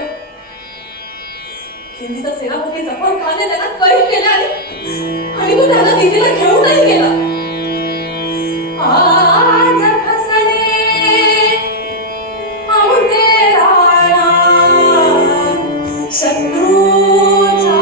खिलजीचा सेनापती जफर खानने त्यांना कैद केले आणि तो त्यांना दिल्लीला घेऊनही गेला. आज फसले आमचे राणा शत्रूच्या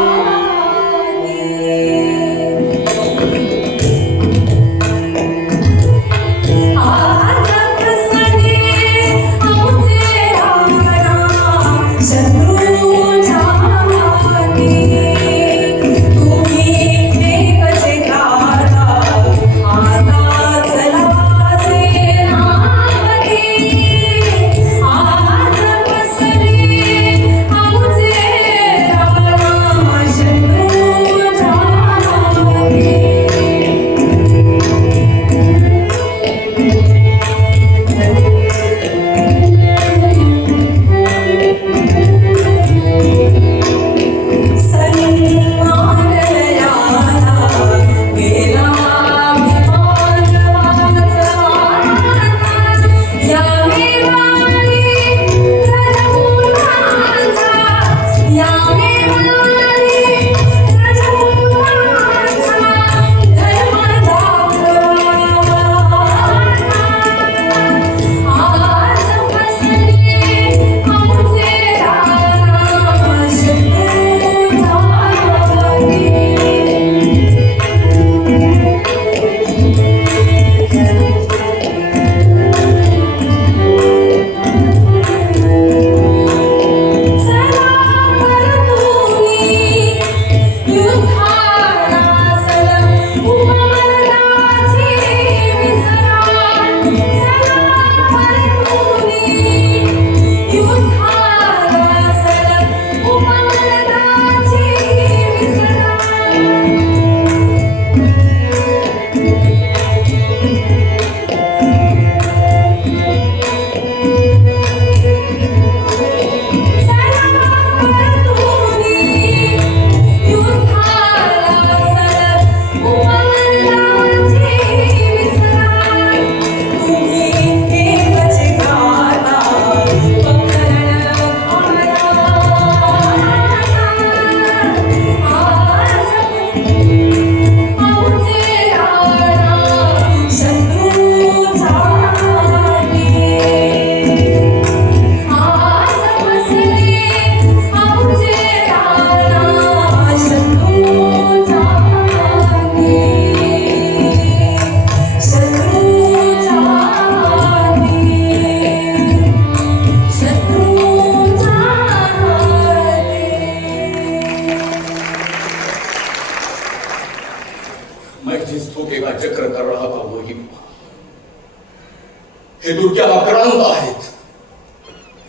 हे दुर्ग्या आक्रांत आहेत.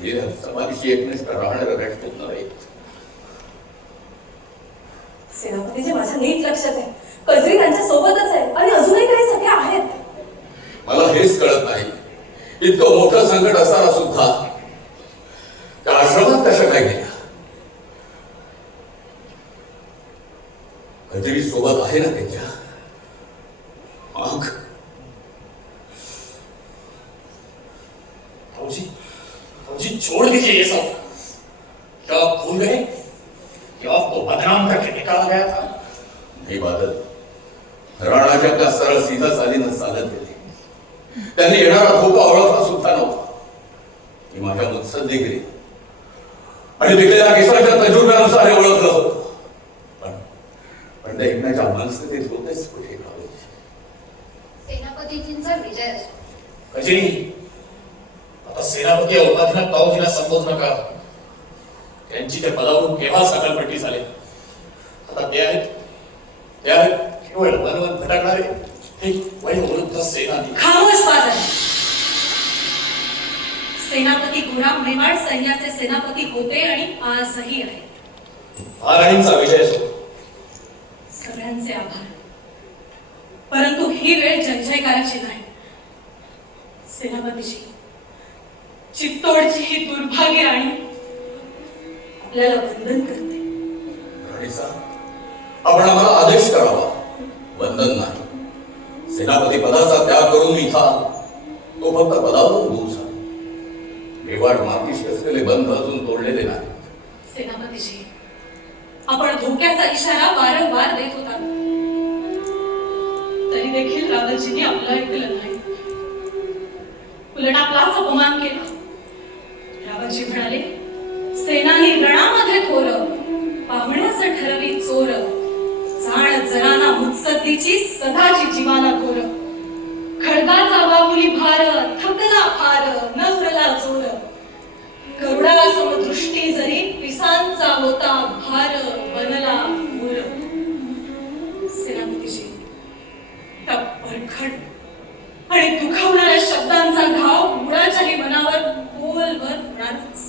हे समाधीशी एकनिष्ठ राहणारे राजपूत नाहीत. सेनापतीजी, माझ्या नीट लक्षात आहे, कजरी त्यांच्या सोबतच आहे आणि अजूनही काही सगळे आहेत. मला हेच कळत नाही, इतकं मोठं संकट असताना सुद्धा त्या आश्रमात कशा काय गेल्या? कजरी सोबत आहे ना त्यांच्या? मग जी छोड़ दीजिए ये सब. क्या आप भूल गए कि आपको बदनाम करके निकाला गया था? नहीं बादल, राणा मरणाच्या त्या सरळ सीधा चालीनं चालत गेले. त्यांनी येणारा धोका ओळखला सुद्धा नव्हता. मी माझ्या मुत्सद्देगिरी आणि विकलेल्या केसाच्या तजुर्ब्यानुसार हे ओळखलं होतं. पण त्या एकण्याच्या मनस्थितीत होतेच कुठे घालवले. सेनापतीजींचा विजय असो. कजरी, आता सेनापती या उपाधीला ताऊजीला संबोध नका. त्यांची त्या पदावरून केव्हा सकलपट्टी झाले. आता ते आहेत केवळ वनवन भटकणारे एक वयोवृद्ध सेनानी. खामोश बादल. सेनापती गुलाम मेवाड सैन्याचे सेनापती होते आणि आजही आहेत. महाराणींचा विजय असो. सगळ्यांचे आभार. परंतु ही वेळ जयजयकाराची नाही. सेनापतीची चित्तोडची ही दुर्भाग्य आणि आपल्याला वंदन करते. राणीचा आपण आम्हाला आदेश करावा, वंदन नाही. सेनापती पदाचा त्याग करून मी इथं आलो. तो फक्त पदावरून दूर झाला. मेवाड मातीशी असलेले बंध अजून तोडलेले नाही. सेनापतीजी, आपण धोक्याचा इशारा वारंवार देत होता, तरी देखील रावलजींनी आपलं ऐकलं नाही. उलट आपलाच अपमान केला. रावलजी म्हणाले, सेनानी रणामध्ये थोर, पाहुण्याचं ठरवी चोर, जाण जराना मुत्सद्दीची सदाची जीवाला गोर, खडगाचा बाहुली भार, थकला फार, न उरला जोर, गरुडा समदृष्टी जरी पिसांचा होता भार, बनला मूर. सेनापतीजी, त्या परखड आणि दुखावणाऱ्या शब्दांचा घाव मुळाच्याही मनावर खोलवर होणारच.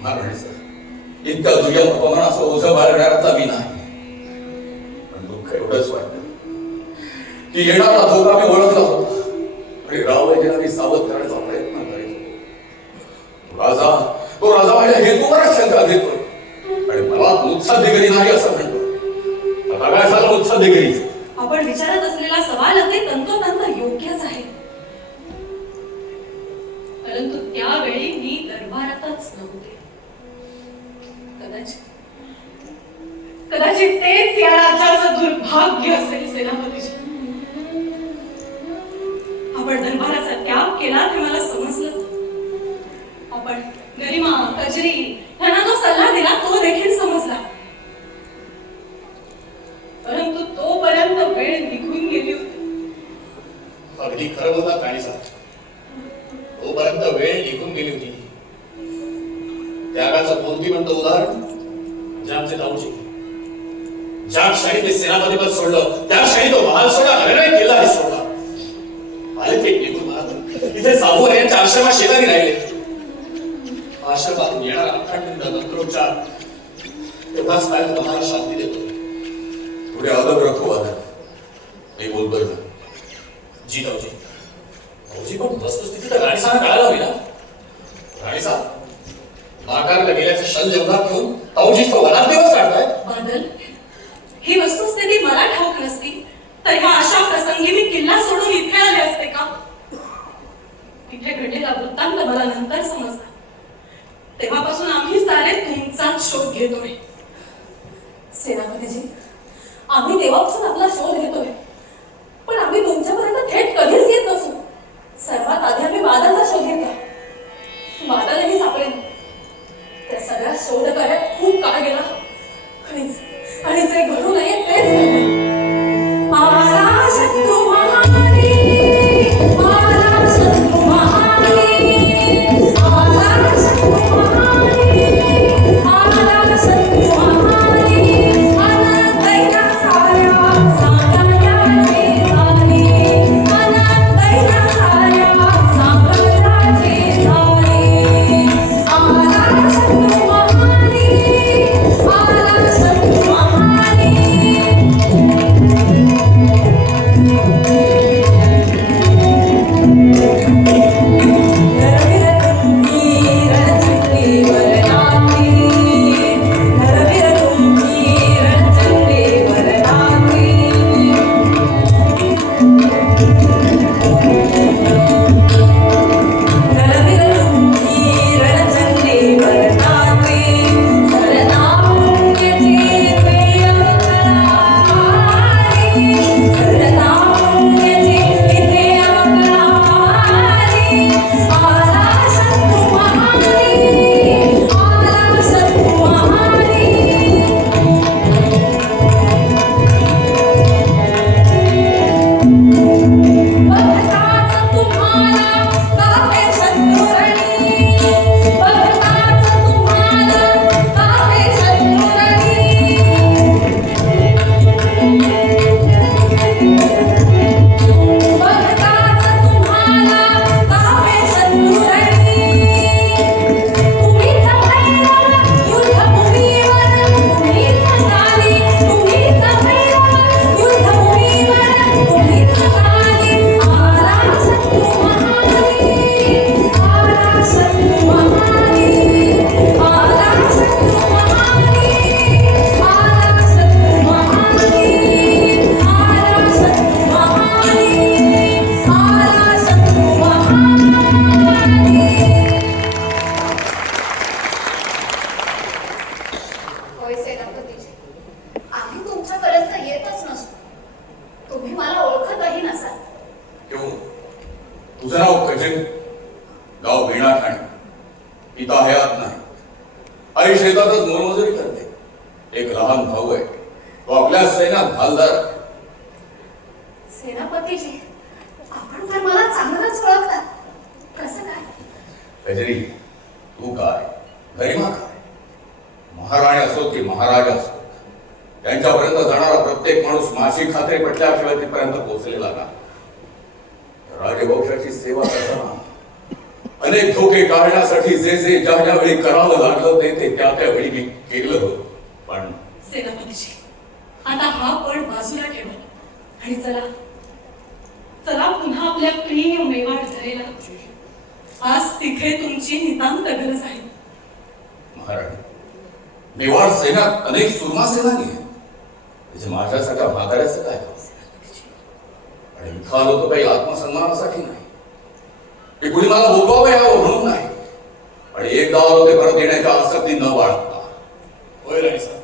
महाराणीचा इतका दुय्यम अपमानाचं ओझं बाळगणारा मी नाही. पण दुःख एवढंच वाटतं की येणारा धोका मी ओळखला होता आणि रावळजीला मी सावध करण्याचा प्रयत्न करीत होतो. तो राजा माझ्या हेतूवरच शंका घेतोय आणि मला मुत्सद्देगिरी नाही असं म्हणतो. आता काय झालं मुत्सद्देगिरी? आपण विचारत असलेला सवाल अगदी तंतोतंत योग्यच आहे. परंतु त्यावेळी मी दरबारातच नव्हते. कदाचित तेच या राज्याचं दुर्भाग्य असेल. सेनापतीजी, आपण दरबाराचा त्याग केला ते मला समजलं. आपण गरिमा, कजरी यांना जो सल्ला दिला तो देखील समजला. परंतु तोपर्यंत वेळ निघून गेली होती. अगदी खरं बोलला काळीचा. तोपर्यंत वेळ निघून गेली होती. त्यागाचं मूर्तिमंत उदाहरण म्हणजे आमचे ताऊजी. ज्या क्षणी ते सेनापतीपद सोडलं त्या क्षणी तो महाल सोडला, निर्णय केला हे सोडला. आले ते निघून मला इथे साबू यांच्या आश्रमात शेजारी राहिले. आश्रमातून येणारा अखंड मंत्रोच्चार तेवढाच काय तुम्हाला शांती देतो. थोडे अदब रखो आदर. मी बोलतोय ना. जी ताऊजी. ताऊजी, पण वस्तुस्थिती तर राणीसाला कळायला हवी ना. राणीसा नाकारला गेल्याचं शन जेवणात घेऊन ताऊजी तो वनात दिवस काढताय. बादल, ही वस्तुस्थिती मला ठाऊक नसती तर ह्या अशा प्रसंगी मी किल्ला सोडून इथे आले असते का? तिथे घडलेला वृत्तांत मला नंतर समजला. तेव्हापासून आम्ही सारे तुमचाच शोध घेतोय. सेनापतीजी, आम्ही तेव्हापासून आपला शोध घेतोय, पण आम्ही तुमच्यापर्यंत थेट कधीच येत नसू. सर्वात आधी आम्ही बादलचा शोध घेतला. बादलही सापडेल. त्या सगळ्या शोध करत खूप काळ गेला आणि जे घडू नये तेच घडले. आला शत्रू महारी, आला शत्रू महारी, आला शत्रू महारी, आला शत्रू महारी, आला दैना साऱ्या साऱ्या होय सेनापतीजी, आम्ही तुमच्यापर्यंत येतच नसतो. तुम्ही मला ओळखतही नसाल. क्यों तुझं नाव कजल, गाव वीणा ठाणे, पिता हयात नाही. आई शेतातच मोलमजुरी करते. एक लहान भाऊ आहे, तो आपल्या सैन्यात हवालदार आहे. सेनापतीजी, आपण तर मला चांगलंच ओळखता. कसं काय? कजरी, तू काय, गरिमा काय, महाराणी असो की महाराजा असो, त्यांच्यापर्यंत जाणारा प्रत्येक माणूस माशी खात्री पटल्याशिवाय तिथपर्यंत पोहोचलेला ना. राजवंशाची सेवा करताना अनेक धोके टाळण्यासाठी जे जे ज्या ज्या वेळी करावं लागलं ते त्या वेळी मी केलं. पण सेनापतीजी, आता हा पण बाजूला ठेवा आणि चला चला पुन्हा आपल्या प्रिय मेवाड धरेला. आज तिथे तुमची नितांत गरज आहे. महाराणी, मेवाड सैन्यात अनेक सुरमा सेनानी आहेत. म्हणजे माझ्यासारख्या म्हाताऱ्याचं काय? आणि इथं आलो तर काही आत्मसन्मानासाठी नाही, की कुणी मला बोलवावं यावं म्हणून नाही. आणि एकदा आलो ते परत येण्याच्या आसक्ती न बाळगता. होय राणी साहेब,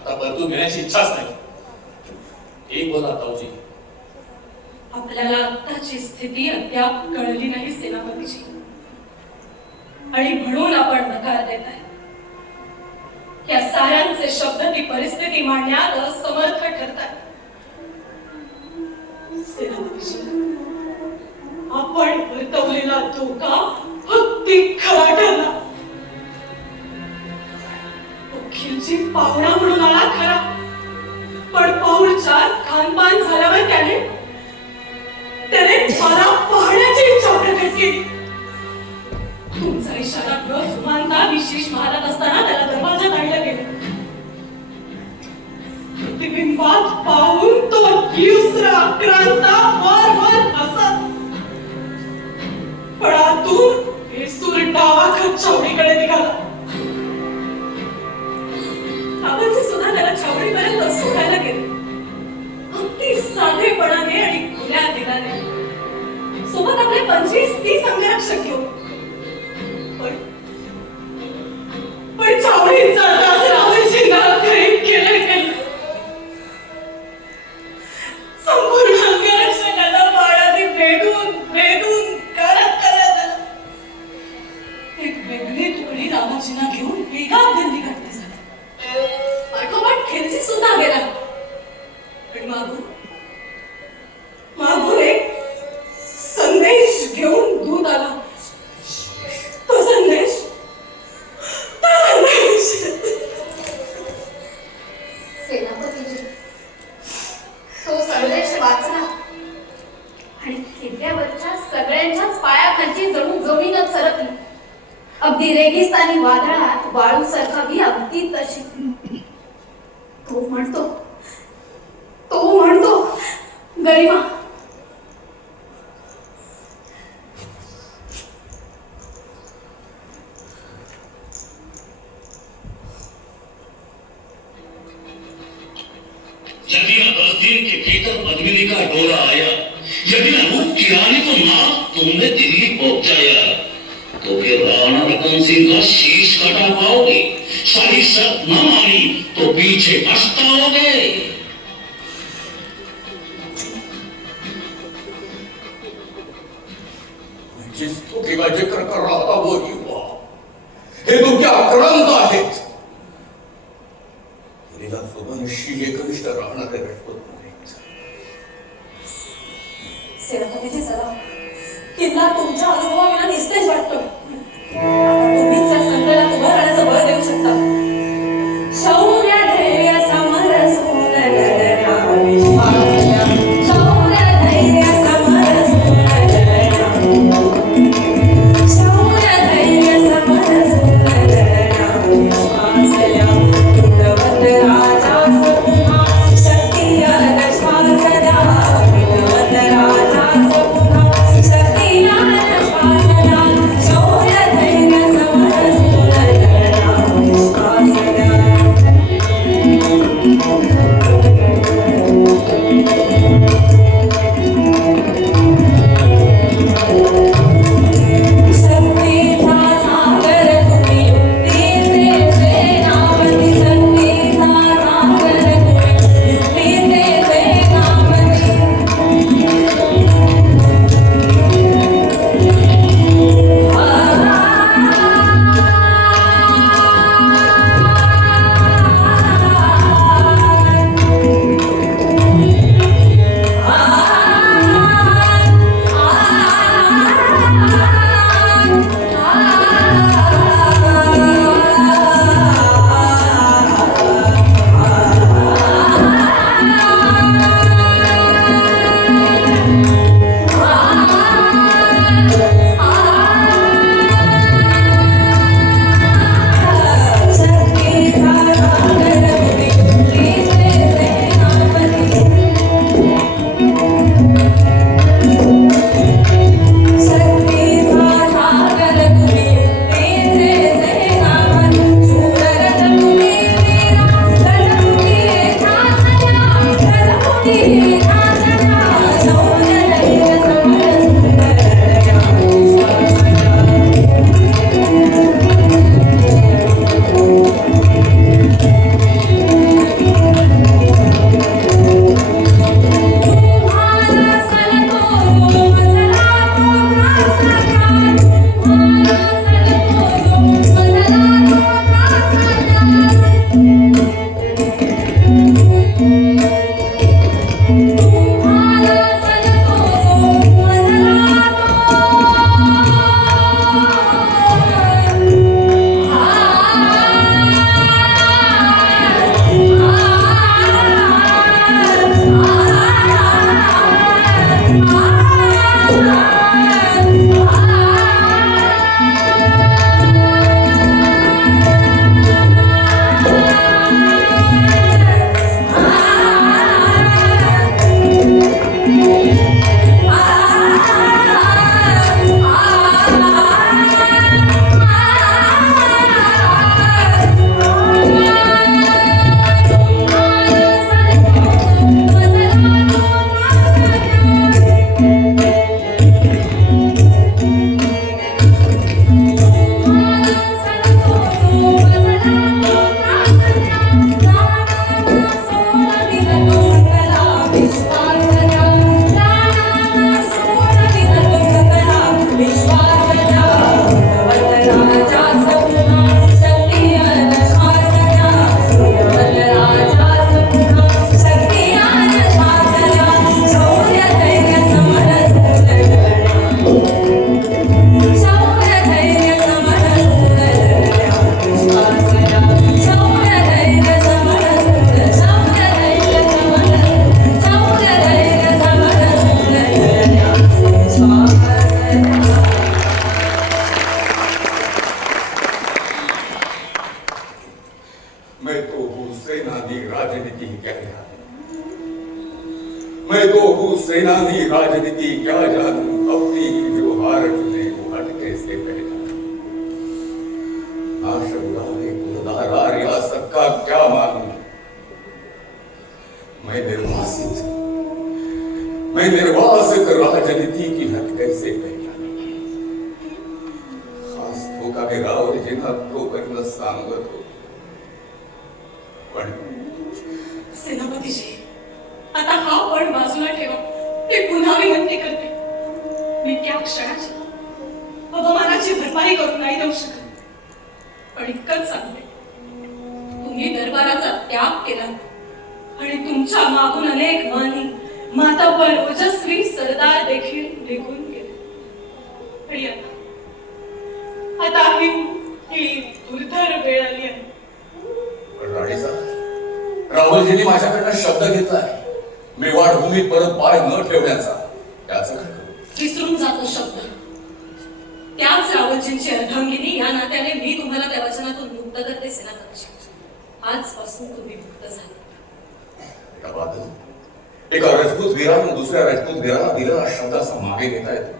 आता परतून घेण्याची इच्छाच नाही. एक बोला ताऊजी. आपल्याला आत्ताची स्थिती अद्याप कळली नाही सेनापतीजी, आणि म्हणून आपण नकार देत आहे. या साऱ्यांचे शब्द ती परिस्थिती मांडण्यात असमर्थ ठरतात. सेनापतीजी, आपण वर्तवलेला धोका अगदी खरा ठरला. वकीलची पाहुणा म्हणून आला खरा, पण पाऊल 4 खानपान झाल्यावर त्याने मला पाहण्याची इच्छा प्रकट केली. तुमचा इशारा न जुमानता विशेष महाराज असताना त्याला दरवाजात आणलं गेलं. प्रतिबिंबात पाहून तो युस्र आक्रांता वर हसत, पण आतून भेसूर डावाखत छावणीकडे निघाला. आपण सुद्धा त्याला छावणीपर्यंत सोडायला गेले, अगदी साधेपणाने आणि खुल्या दिलाने. सोबत आपले 25-30 अंगरक्षक घेऊन. पण छावणीत चढताच रावळीची नाक खरीद केलं. संपूर्ण अंगरक्षकाला बाळाने बेदून करत आला. एक वेगळी तुकडी रामाजीना घेऊन वेगात दिल्ली घातली झाली. पाठोपाठ खिलजी सुद्धा गेला. पण मागून एक संदेश घेऊन दूत आला. तो संदेश सेनापतीजी, तो संदेश वाचला आणि किल्ल्यावरच्या सगळ्यांच्याच पायाखालची जणू जमीनच सरकली. अगदी रेगिस्तानी वादळात वाळू सरकावी अगदी तशी. तो म्हणतो गरिमा, यदि न 10 दिन के भीतर पद्मिनी का डोला आया, यदि न रूप की रानी को नाक तुमने दिल्ली पहुंचाया, तो फिर राणा रतन सिंह का शीश कटा पाओगे. सारी शर्त न मानी तो पीछे पछताओगे. जिस स्तुति का जिक्र कर रहा था वो ही हुआ। हे तुमच्या आक्रांत आहेत, मुलीला सुबनशी एकनिष्ठ राहणारे राजपूत नाहीत. सेनापतीची चला, किल्ला तुमच्या अनुभवाविना निस्तेज वाटतोय. आता तुम्हीच या संकटात उभं राहण्याचं बळ देऊ शकता. शौर्य धैर्य समर सुंदर गगना विश्वासया. शौर्य धैर्य समर सुंदर गगना. शौर्य धैर्य समर सुंदर गगना विश्वासया. विनवत राजा सपुना शक्ती अनश्वासया. विनवत राजा सपुना शक्ती अनश्वासया. शौर्य धैर्य समर सुंदर गगना विश्वासया. शक्तीचा सागर तुम्ही, युक्तीचे सेनापती. शक्तीचा सागर तुम्ही, युक्तीचे मैं तो हूँ सेनानी राजनीति क्या जानूं अपनी व्यवहार ने हटके से पहचान आशंका गुरदारा रियासत का क्या मानूं मैं निर्वासित राजनीति की हट कैसे पहचान खास धोका मेरा और जिन्हा तो करणं सांगत हो पण सेनापतीजी आता हा पण बाजूला ठेवा. मी पुन्हा विनंती करते, मी त्या क्षणाची भरपाई करून नाही देऊ शकत, पण इतकंच सांगते, तुम्ही दरबाराचा त्याग केला आणि तुमच्या मागून अनेक मानी मातावर ओजस्वी सरदार देखील निघून गेले. आणि आता ही दुर्धर वेळ आली आहे. पण राणीचा राहुलजींनी माझ्याकडनं शब्द घेतलाय मेवाड भूमीत परत पाय न ठेवण्याचा. त्याचं काय करू? विसरून जातो शब्द. त्याच रावलजींची अर्धांगिनी या नात्याने मी तुम्हाला त्या वचनातून मुक्त करते सेनापती. आजपासून तुम्ही मुक्त झाला. एका राजपूत वीरानं दुसऱ्या राजपूत वीराला दिलेला शब्दाचा मागे घेता येतो.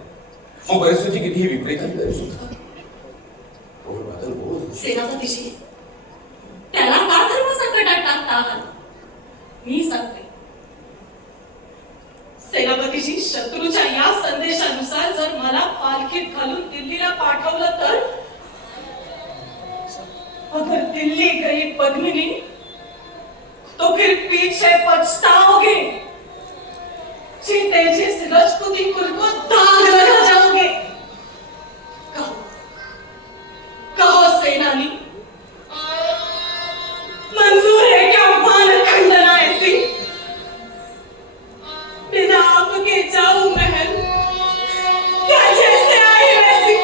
मग परिस्थिती कितीही विपरीत झाली तरी सुद्धा सेनापतीजी, त्याला का धर्म संकटात टाकता आहात? मी सांगते, सेनापतीजी, शत्रूच्या या संदेशानुसार जर मला पालखीत घालून दिल्लीला पाठवलं तर अगर दिल्ली गई पद्मिनी तो फिर पीछे पछताओगे. जीते जी इस राजपूती कुल को दाग लगा जाओगे. कहो सेनानी, मंजूर है क्या मान खंडना ऐसी? बिना आपके जाऊं महल, क्या जैसे आई वैसी,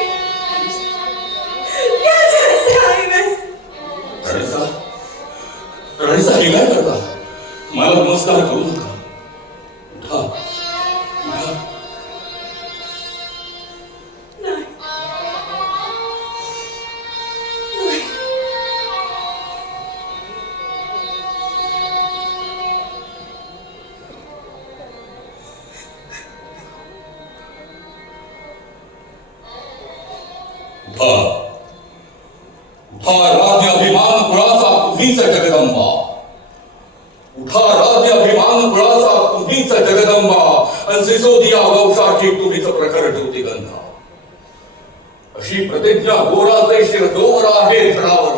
क्या जैसे आई वैसी. राणीचा हे काय करता? मला नमस्कार करू नका. उठा, उठा. नाही, नाही. उठा, उठा. राज्य अभिमान कुळाचा तुम्हीच जगदंबा. उठा, राज्य अभिमान कुळाचा तुम्हीच जगदंबा. आणि सिसोदिया वंशाची तुम्हीच प्रखर ज्योतिगंधा. अशी प्रतिज्ञा गोराचे शिर जोवर आहे धडावर,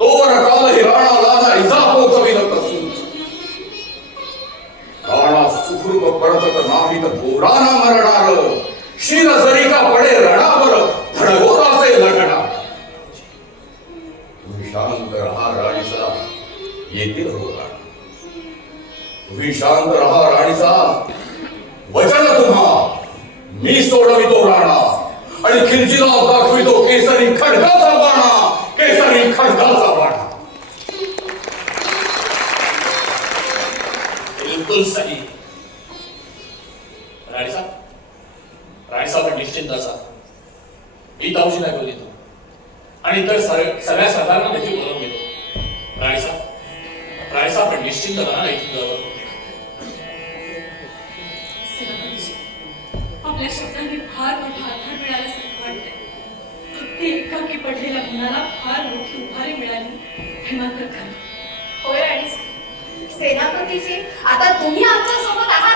तोवर काल हिराणा लाना इजा पोचविल प्रसून. राणा सुखरूप पडत नाही तर गोराना मरणार. शिर जरी का पडे रणावर धडगोराचे लढणार. तुम्ही शांत रहा राणीचा, येतील हो राणा. तुम्ही शांत रहा राणीचा, वचन तुम्हा मी सोडवितो राणा. आणि खिलजीला दाखवितो केसरी खडगाचा बाणा, केसरी खडगाचा बाणा. बिलकुल सही. राणीसाहेब, राणीसाहेब पण निश्चिंत असा. मी ताऊजीला घेऊन येतो आणि इतर सगळ्या सरदारांना देखील बोलावून घेतो. राणीसाहेब पण निश्चिंत बना इथून. सेनापतीजी, आपल्या शब्दांनी फार मोठा आधार मिळाल्यासारखं वाटतंय. अगदी एकाकी पडलेल्या मनाला फार मोठी उभारी मिळाली हे मात्र खरं. होय राणी सेनापतीजी, आता तुम्ही आमच्या सोबत आहात